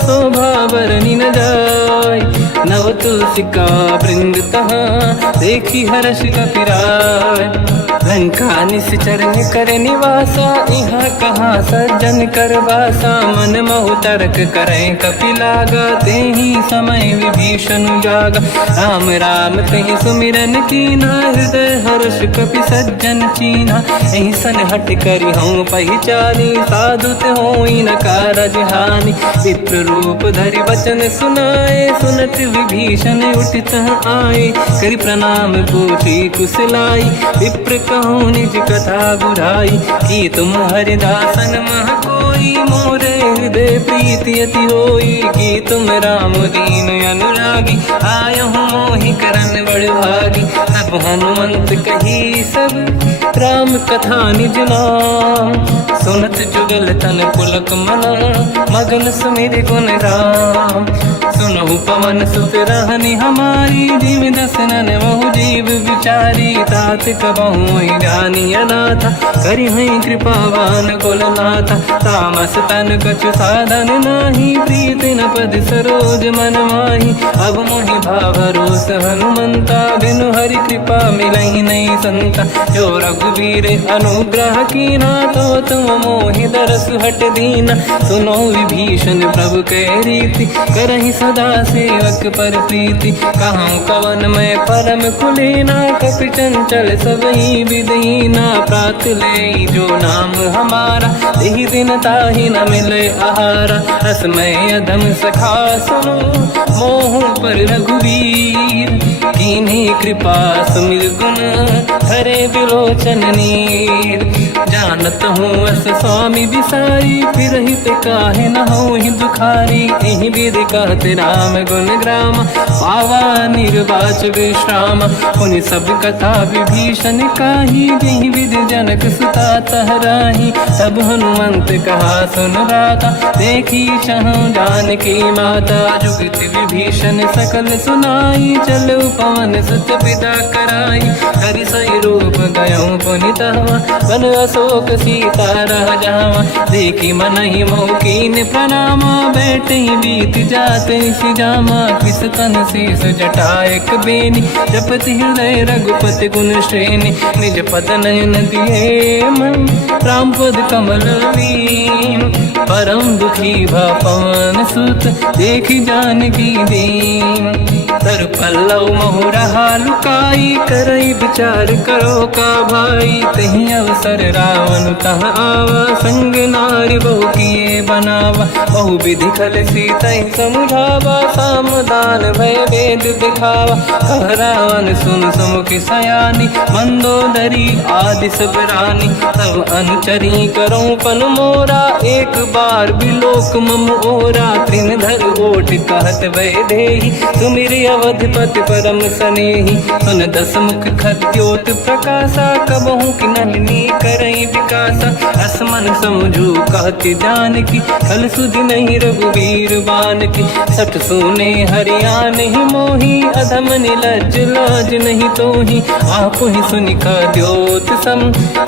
शोभा बरनि न जाय। नव तुलसी का वृंद तहाँ देखी हर्ष कपि राय। लंका निश्चर कर निवासा यहाँ कहाँ सज्जन कर वासा। मन महु तर्क करें कपि लागा तेहि समय विभीषण जागा। राम राम तेहि सुमिरन कीना हृदय हर्ष कपि सज्जन चीना। एहि सन हट करि हूँ पहिचानी साधुत होई न कारज हानि। विप्र रूप धरि वचन सुनाए सुनत विभीषण उठित आए। करि प्रणाम पूछी कुशलाई विप्र कहूँ निज कथा बुराई। कि तुम हरिदासन मह कोई मोरे हृदय प्रीति अति होई। कि तुम राम दीन अनुरागी आय हूँ मोहि करन बड़ भागी। तब हनुमंत कही सब राम कथा निज नाम। सुनत जुगल तन पुलक मना मगन सुमिर गुण राम। सुनहु पवन सुत रहनि हमारी जीव दसनन महु जीव विचारी। तात कबहु जानी अनाथा करि हई कृपावान कुलनाथा। तामस तन कछु साधन नाही प्रीति न पद सरोज मन माही। अब मोहि भावरोस हनुमंता बिनु हरि कृपा मिलहि नहीं संता। जो रघुवीर अनुग्रह कीना तो तुम मोहि दरस हट दीना। सुनो विभीषण प्रभु के रीति करहि सदा सेवक पर प्रीति। कहूँ कवन मैं परम कुलीना कपि चंचल सबई विदहीना। प्रात ले जो नाम हमारा यही दिन ताहि न मिले आहारा। रसमय अधम सखा सुनो मोह पर रघुवीर। कीन्ही कृपा सुमिर गुण हरे बिलोचन नीर। जानत हूँ अस स्वामी बिसारी फिरहित काहे न होहि दुखारी। एहि विधि कहते राम गुण ग्राम पावा निर्वाच विश्राम। पुनि सब कथा विभीषण काही जेहि विधि जनक सुता तहराही। तब हनुमंत कहा सुन राता देखी चहु जानकी माता। जुगति विभीषण सकल सुनाई चलो पवन सुत पिता कराई। हरि सही रूप गयो पुनि तहवा वन अशोक सीता रह जावा। देखी मनहि मोकीन प्रणामा बैठे बीत जाते सि जामा। किस तन शेष जटायक बेनी जपति हृदय रघुपति गुण श्रेणी। निज पद नयन दिए मन राम पद कमल लीन। परम दुखी भा पवन सुत देखी जानकी दीन। सर पल्लव महु रहा लुकाई, करई विचार करो का भाई। तही अवसर रावण तह आवा, संग नारी बहु किए बनावा। बहु विधि खल सीता समुझावा, सामदान भय वेद दिखावा। कह रावण सुन सुमुख सयानी, मंदोदरी आदि सब रानी। तब अनुचरी करो पन मोरा, एक बार बिलोक मम ओरा। तृणधर ओट कहत भय देहि, सुमिरि अवधपति परम सनेहि। सुन दस मुख खद्योत प्रकाशा, कबहु कि नलिनी करई विकासा। असमन समझू कहति जानकी, खल सुधि नहीं रघुवीर बानकी। सठ सुने हरिया नहीं मोही, अधम निलज्ज लाज नहीं तोही। आप ही सुनि खद्योत सम,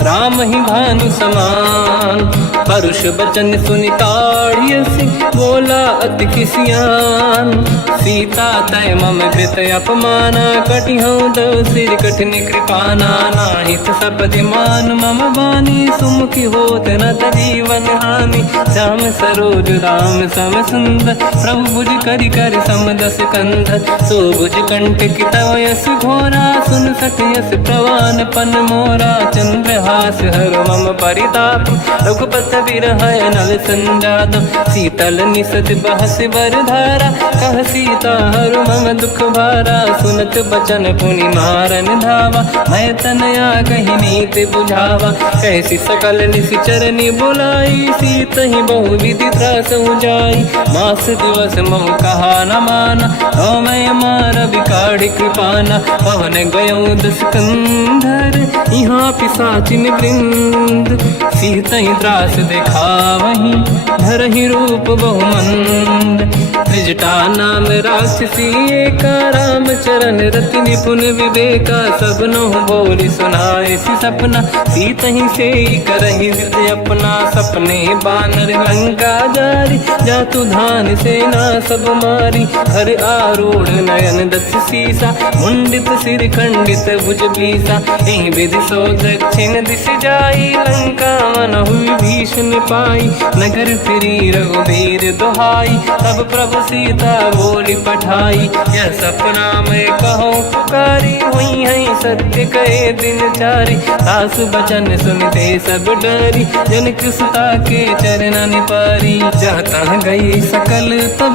राम ही भानु समान। परुष बचन सुनि ताड़ियसि, बोला अति किसियान। सीता तय मम कृत अपमाना, कटिहउँ दो सिर कठिन कृपाना। नाहित सपदि मान मम बानी, सुमुखी होत न जीवन हानि। श्याम सरोज राम सम सुंदर, प्रभु भुज करि कर समदस कंधर। सो भुज कंटक तव यस घोरा, सुन सठ यस प्रवान पन मोरा। चंद्रहास हर मम परिताप, रघुपत बिरहय नल संजात। शीतल निसत बहस बरधारा, कह सीता हर मम दुख भारा। सुनत बचन पुनि मारन धावा, मैं तनया कही नीति बुझावा। कैसी सकल निश्चर बुलाई, सीत ही बहु विधि त्रास जाई। मास दिवस महु कहा न माना, तो मैं मार बिकाढ़ कृपाना। पवन गयो दुष्कंधर, यहाँ पिशाचिन वृंद। सीत ही त्रास दिखावहीं, धरहि रूप बहुमंद। त्रिजटा नाम राक्षसी एका, राम चरण रति निपुण विवेका। सबनो बोली सुनाए सी सपना, सीत ही से करहि हृदय अपना। सपने बानर लंका जारी, जातु धान सेना सब मारी। हर आरूढ़ नयन दस सीसा, मुंडित सिर खंडित भुज बीसा। एहि विधि सो दक्षिण दिश जाई, लंका मनहु विभीषण पाई। नगर फिरी रघुबीर दुहाई, तब प्रभु सीता बोली पठाई। यह सपना मैं कहूँ पुकारी, हुई है सत्य कहे दिन चारी। सास बचन सुनते सब डरी, जनक सुता के चरणन पारी। जाता गई सकल तब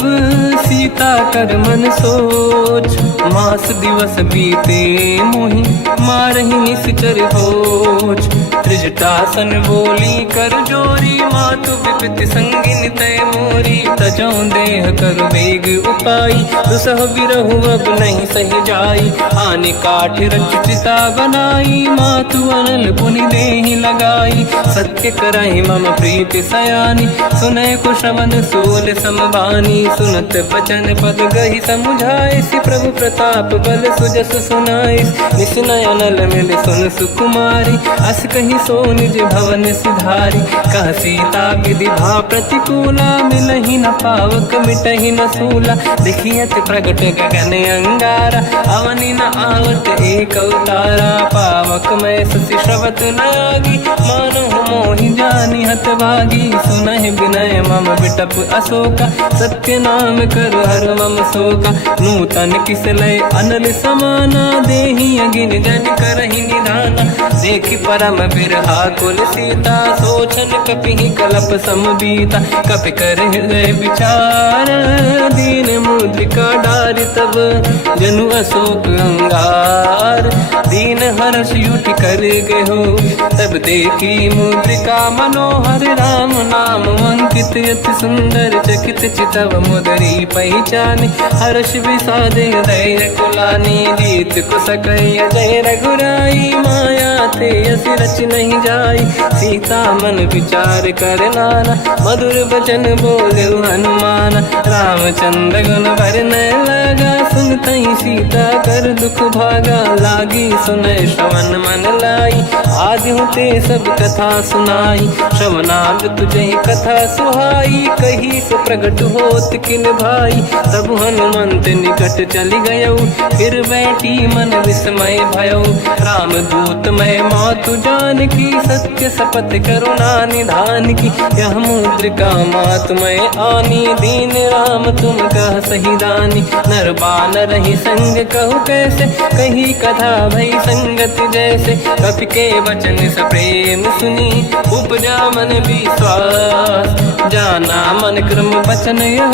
सीता कर मन सोच, मास दिवस बीते मोहि मारहि निश्चर होच। त्रिजटासन बोली कर जोरी, मातु विपित संगिन तय मोरी। तजौ देह कर वेग उपाई, दुसह बिरहु अब नहीं सही जाई। आने काठ रचिता बनाई, मातु अनल पुनि देहि लगाई। सत्य करहि मम प्रीति सयानी, सुनय कुशवन सूल समबानी। सुनत बचन पद गहि समुझाए, सि प्रभु प्रताप बल सुजस सुनाई। निसनय अनल मिल सुन सुकुमारी, अस कहि सो निज भवन सिधारी। कह सीता विधि भा प्रतिकूला, मिलहि न पावक मिटहि न सूला। देखियत प्रगट गगन अंगारा, अवनि न आवत एक अवतारा। पावक मैं शशि श्रवत न आगी, मानहु मोहि जानि हत भागी। सुनहि विनय मम बिटप अशोका, सत्य नाम कर हर मम शोका। नूतन किसलय अनल समाना, देहि अगिन जन करहि निधाना। देखि परम बिरहा कुल सीता, सोचन कपिहि कलप समबीता। कपि कर हृदय विचार, दीन मुद्रिका डारि तब जनु अशोक अंगार। दीन हर्ष युति कर गेहु, तब देखी मुद्रिका मनोहर। राम नाम अंकित अति सुंदर, चकित चितव मुदरी पहचान। हर्ष विषाद हृदय कुलानी, जीत कुसकय जय रघुराई। माया ते यस रच नहीं जाई, सीता मन विचार कर नाना। मधुर बचन बोले हनुमान, रामचंद्र गुण भरने लगा। सुनतहि सीता कर दुख भागा, लागी सुनय श्रवण मन लाई। आदि होते सब कथा सुनाई, श्रवणाल तुझे कथा सुहाई। कही से प्रगट होत किन भाई, तब हनुमंत निकट चली गयो। फिर बैठी मन विस्मय भयो, राम दूत मैं मातु जान की। सत्य शपथ करुणा निधान की, यह मुद्रिका मातु मैं आनी। दीन राम तुम कह सही दानी, नर बानर ही संग कहु कैसे। कही कथा भई संगत जैसे, कपि के वचन सप्रेम सुनी। उपजा मन विश्वास, जाना मन क्रम वचन यह।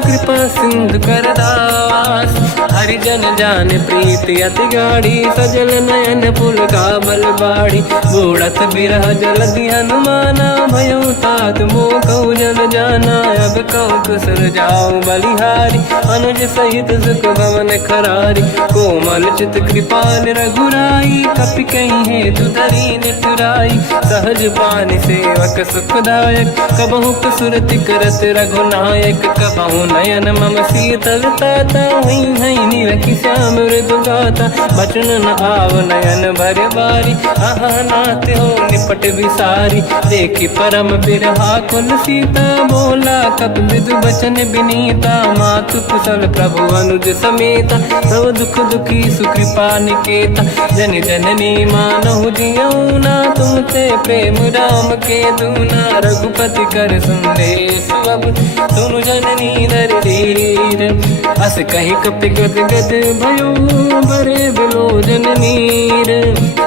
कृपा सिंधु कर दास, हरिजन जान प्रीति अति गाढ़ी। सजल नयन पुलकाबल बाढ़ी, बूढ़त बिरह जलधि हनुमाना। भयो तात मोह कहु जल जाना, अब कहु कुसर जाऊ बलिहारी। अनुज सहित सुख भवन खरारी, कोमल चित कृपाल रघुराई। कपि कहीं हेतु धरी निठुराई, सहज पानि सेवक सुखदायक। कबहु कसुरति करत रघुनायक, कबहु नयन मम शीतल ताता। हई हई नीरखि श्याम मृदु गाता, बचन न आव नयन भर बारी। आहा नाथ हो निपट विसारी, देखी परम बिरहा कुल सीता। बोला कपि विदु बचन बिनीता, मातु कुशल प्रभु अनुज समेता। सब दुख दुखी सुकृपा निकेता, जन जननी मानहु जियौना। तुमते प्रेम राम के दूना, रघुपति कर संदेश अब सुनु जननी नर धीर। अस कहीं कपि गद गद भयो, बरे बिलोचन नीर।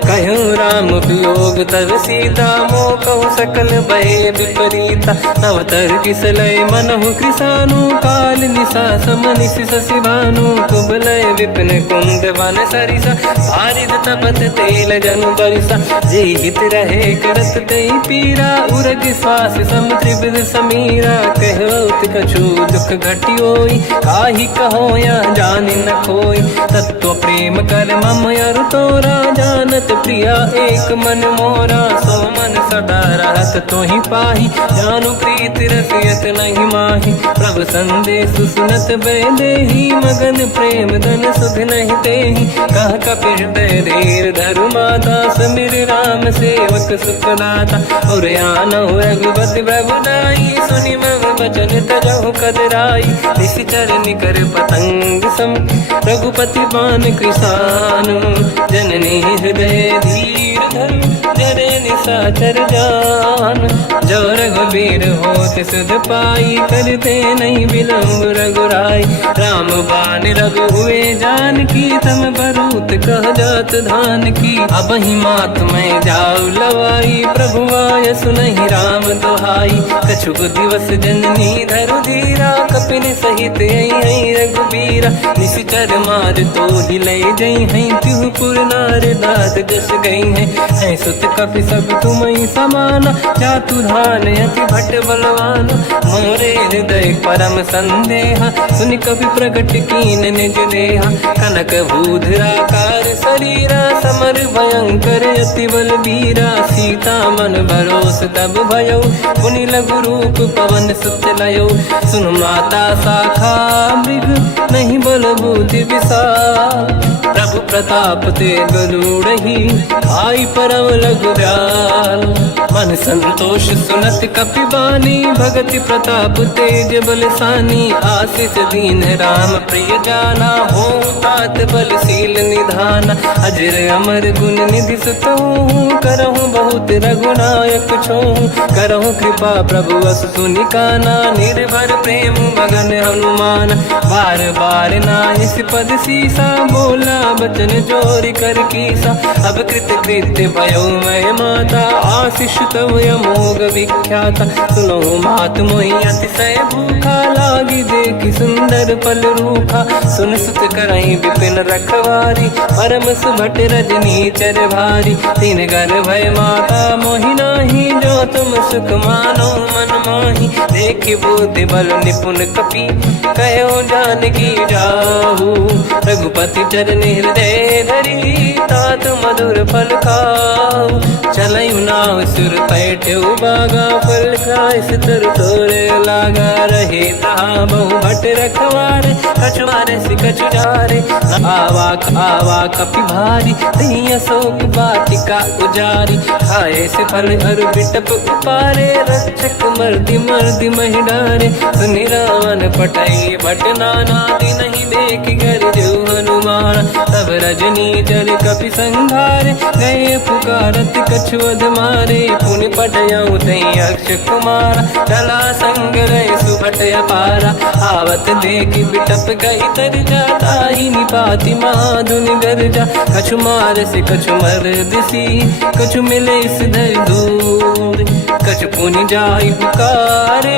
कहूँ राम वियोग तब सीता, मोह कहु सकल भय विपरीता। नव तर किसलय मनहु कृसानु, काल निशा समनिश शशि भानु। कुबलय विपिन कुंद वन सरिसा, पारिद तपत तेल जनु बरिसा। जे हित रहे करत तेहि पीरा, उरग श्वास सम त्रिविध समीरा। कहत कछु दुख घटियोई, काहि कहो या जानि न खोई। तत्व प्रेम कर मम अरु तोरा, जानत प्रिया एक मन मोरा। सो मन सदा रहत तोहि पाहि, जानु प्रीत रसियत नहीं माहि। प्रभु संदेश सुनत बैदेहि, मगन प्रेम धन सुध नहीं तेहि। कह कपि हृदय धीर धरु माता, समिर राम सेवक सुखदाता। और आनहु रघुपति प्रभुदाई, सुनि मम वचन तजहु कदराई। निश्चर निकर पतंग सम, रघुपति बान कृसानु। जननी हृदय धीर धरु, जरे निशाचर जान। जो रघुबीर होत सुध पाई, करते नहीं विलम्ब रघुराई। राम बान रघु हुए जानकी, तम बरूत कह जात धान की। अब ही मात मैं जाऊ लवाई, प्रभु आय सुनहि राम दोहाई। कछुक दिवस जननी धरु धीरा, कपिन सहित आई रघुबीरा। निश्चर मार तो ही ले जई हैं, तिहु पुर नार दाद जस गई हैं। सुत कपि सब तुमहि समाना, जातु धान अति भट बलवाना। मोरे हृदय परम संदेहा, सुनि कपि प्रगट कीन निज देहा। कनक भूधराकार शरीरा, समर भयंकर अति बलबीरा। सीता मन भरोस तब भयो, पुनि लघु रूप पवन सुत लयो। सुन माता शाखा मृग, नहीं बल बुद्धि विशाल। प्रभु प्रताप ते गरुड़हि, आई परम लघु दयाल। मन संतोष सुनत कपि बानी, भगति प्रताप तेज बलसानी। आशीष दीन राम प्रिय जाना, हो तात बलशील निधाना। अजर अमर गुण निधि सुतहु, करहु बहुत रघुनायक छोहु। करहु कृपा प्रभु अस सुनि काना, निर्भर प्रेम मगन हनुमान। बार बार नाहिस पद सीसा, बोला बचन जोरि कर कीसा। अब कृत कृत्य भयो मैं माता, आशीष तव अमोघ विख्याता। सुनो मात मोहि अतिशय भूखा, लागी देखि सुंदर फल रूखा। सुन सुत करहि विपिन रखवारी, परम सुभट रजनी चर भारी। तीन घर भय माता मोहि नाही, जो तुम सुख मानो मन माही। देखि बुद्धि बल निपुण कपि, कहो जानकी जाहू। रघुपति चरण हृदय धरी, तात मधुर फल खाऊ। चलऊ नाव सुर पैठ्यऊ बागा, फल बाल खाए सितर तोरे लागा रहे तहाँ बहु भट रखवारे कछुआरे से कछु जारे आवा आवा कपि भारी तही अशोक वाटिका उजारी खाए से फल अरु बिटप उपारे रक्षक मर्दी मर्दी महि डारे सुनि रावण पटाई भट नानादि नहीं देख कर जो हनुमान तब रजनी चर कपि संघारे गए पुकारत कछुअध मारे पुनि पटयाऊ तई अक्ष कुमार चला संग रहे सुभट अपारा आवत देखी बिटप गई तर जाता ही निपाति महाधुन गर्जा कछु मार से कछु मर दिसी कछु मिले सिधर दूर कछु पुनि जाई पुकारे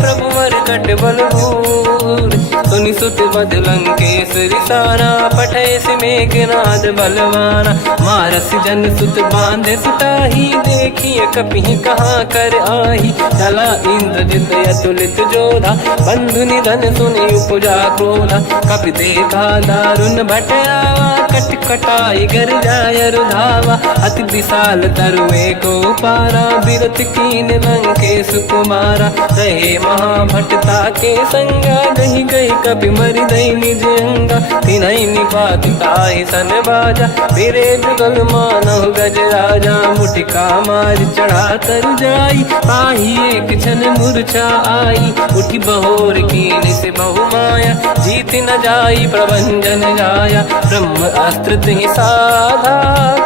प्रभु मर कट बलभूर सुनि सुत बद लंकेश्वरी सारा पठे से मेघनाद बलवाना मारस जन सुत बांधे सुताही देखिए कपि कहाँ कर आही चला इंद्रजित अतुलित जोधा बंधु निधन सुनि उपजा क्रोधा कपि देखा दारुण भट आवा कट कटाई गर जाय रुधावा अति विशाल तरुए को पारा बिरत कीन लंकेश कुमारा रहे महाभटता के संगा गही गई कपि मरि दई निज अंगा तिनहि निपाति ताहि सन बाजा फिरे बिगल मानव गज राजा मुटिका मार चढ़ा तर जाई पाही एक क्षण मूर्छा आई उठी बहोर कीन से बहु माया जीत न जाई प्रभंजन जाया ब्रह्म अस्त्र तिहि साधा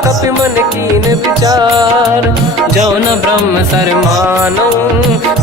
कपि मन कीन विचार जो न ब्रह्म सर मानो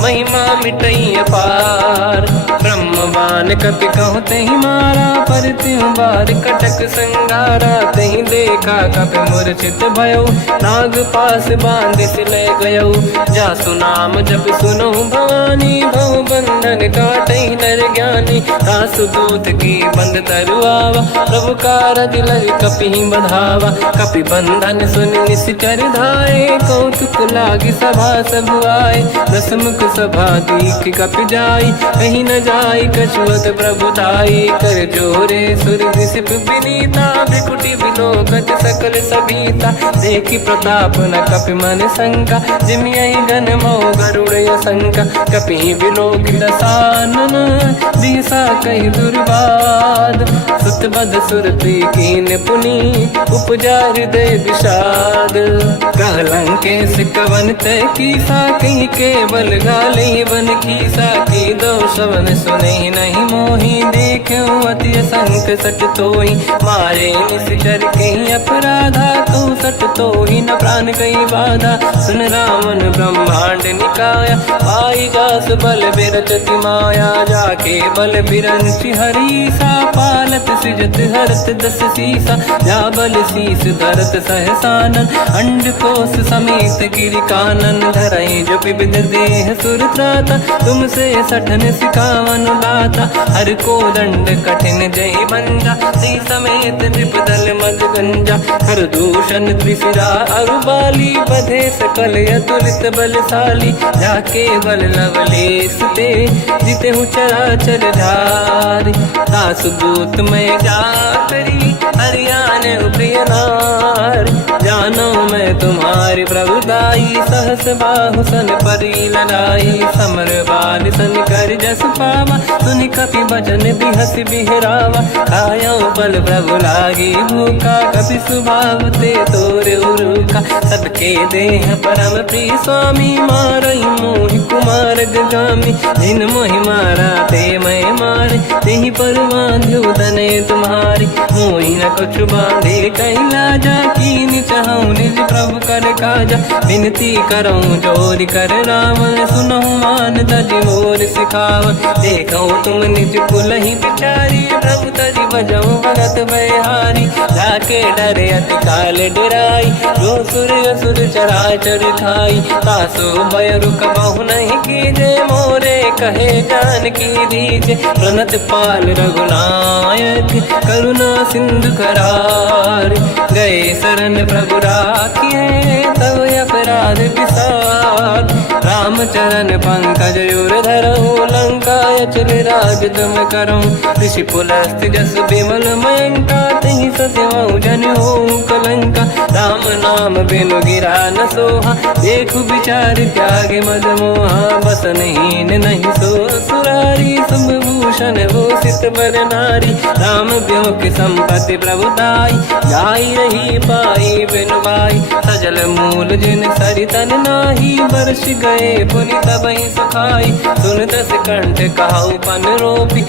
महिमा मिटई अपार ब्रह्मवान कपि कहु तहि मारा पर त्यों बार कटक संगारा तहि देखा कपि मूर्छित भयो नाग पास बांध से ले गयो जासु नाम जप सुनो भवानी भव बंधन काटई नर ज्ञानी दासु दूत की बंद तरुआवा प्रभु कारज लग कपि बधावा कपि बंधन सुनि निश्चर धाये कौतुक लागी सभा सब आए दसमुख सभा दीख कपि जाई कहीं न जाई कछुअत प्रभु ताई कर जोरे सुर दिसिप विनीता बिकुटी बिलोकत सकल सबीता देखी प्रताप न कपि मन शंका जिमियहि जन मोह गरुड़ शंका कपि बिलोकित सानन दिशा कहि दुर्बाद सुत बद सुरति कीन पुनि उपजा हृदय विषाद कहलंकेश कवन तय कीसा कहीं केवल गाले बन कीसा की दो शवन सुने नहीं मोही देखे अति संक सट तोही मारे निश्चर कहीं अपराधा तो सट तोही न प्राण कहीं बाधा सुन रावण ब्रह्मांड निकाया पाई जास बल बिरचति माया जाके बल बिरंचि हरीसा पालत सिजत हरत दस सीसा जा बल शीस धरत सहसानन अंड कोश समेत गिरि कानन धरई जो विविध देह सुर त्राता तुमसे सठन सिखावन दाता हर को दंड कठिन जय बंजा सी समेत त्रिपदल मद गंजा हर दूषण त्रिशिरा अरुबाली बधे सकल अतुलित बलशाली जाके बल लवलेस ते जिते हूँ चराचर धारी दास दूत में जाकरी हरियाने प्रिय नार जानो मैं तुम्हारी प्रभुदाई सहस बाहु सन परी लड़ाई समर बाल सन कर जस पावा सुनि कपि भजन बिहस बिहरावा खायो बल प्रभु लागी भूखा कपि स्वभाव ते तोरे उरुका सबके देह परम प्रिय स्वामी मारई मोहि कुमार गगामी जिन मोहि मारा ते मैं मारे तेहि पर बांधु दने तुम्हारी मोहि न कुछ बांधे कैला जा कीन चाहूं निज प्रभु कर काजा विनती करऊं जोर कर रावण सुनहु मान तज मोर सिखाव देखो तुम निज कुलहि बिचारी प्रभु तज बजऊं भगत बहारी जाके डरे अति काल डराई जो सुर असुर चराचर खाई तासो भय रुक बहु नहीं कीजे मोरे कहे जान की दीजे प्रणत पाल रघुनायक करुणा सिंधु करार गए शरण प्रभु राखिए तव अपराध विसार रामचरण पंकज युर धरऊ लंका अचल राज तुम करऊं ऋषि पुलस्त जस विमल मयंका तहि सत्यवं जन हो कलंका राम नाम बिनु गिरा न सोहा, देखु विचार त्यागे मद मोहा, बसनहीन नहीं सो सुरारी, शुभ भूषण भूषित बर नारी, राम ब्यों की संपत्ति प्रभुताई, जाई रही पाई बिनु भाई, सजल मूल जिन सरितन नाही, बरस गए पुनि तबहि सुखाई, सुन दस कंठ कहाऊ पन रोपी।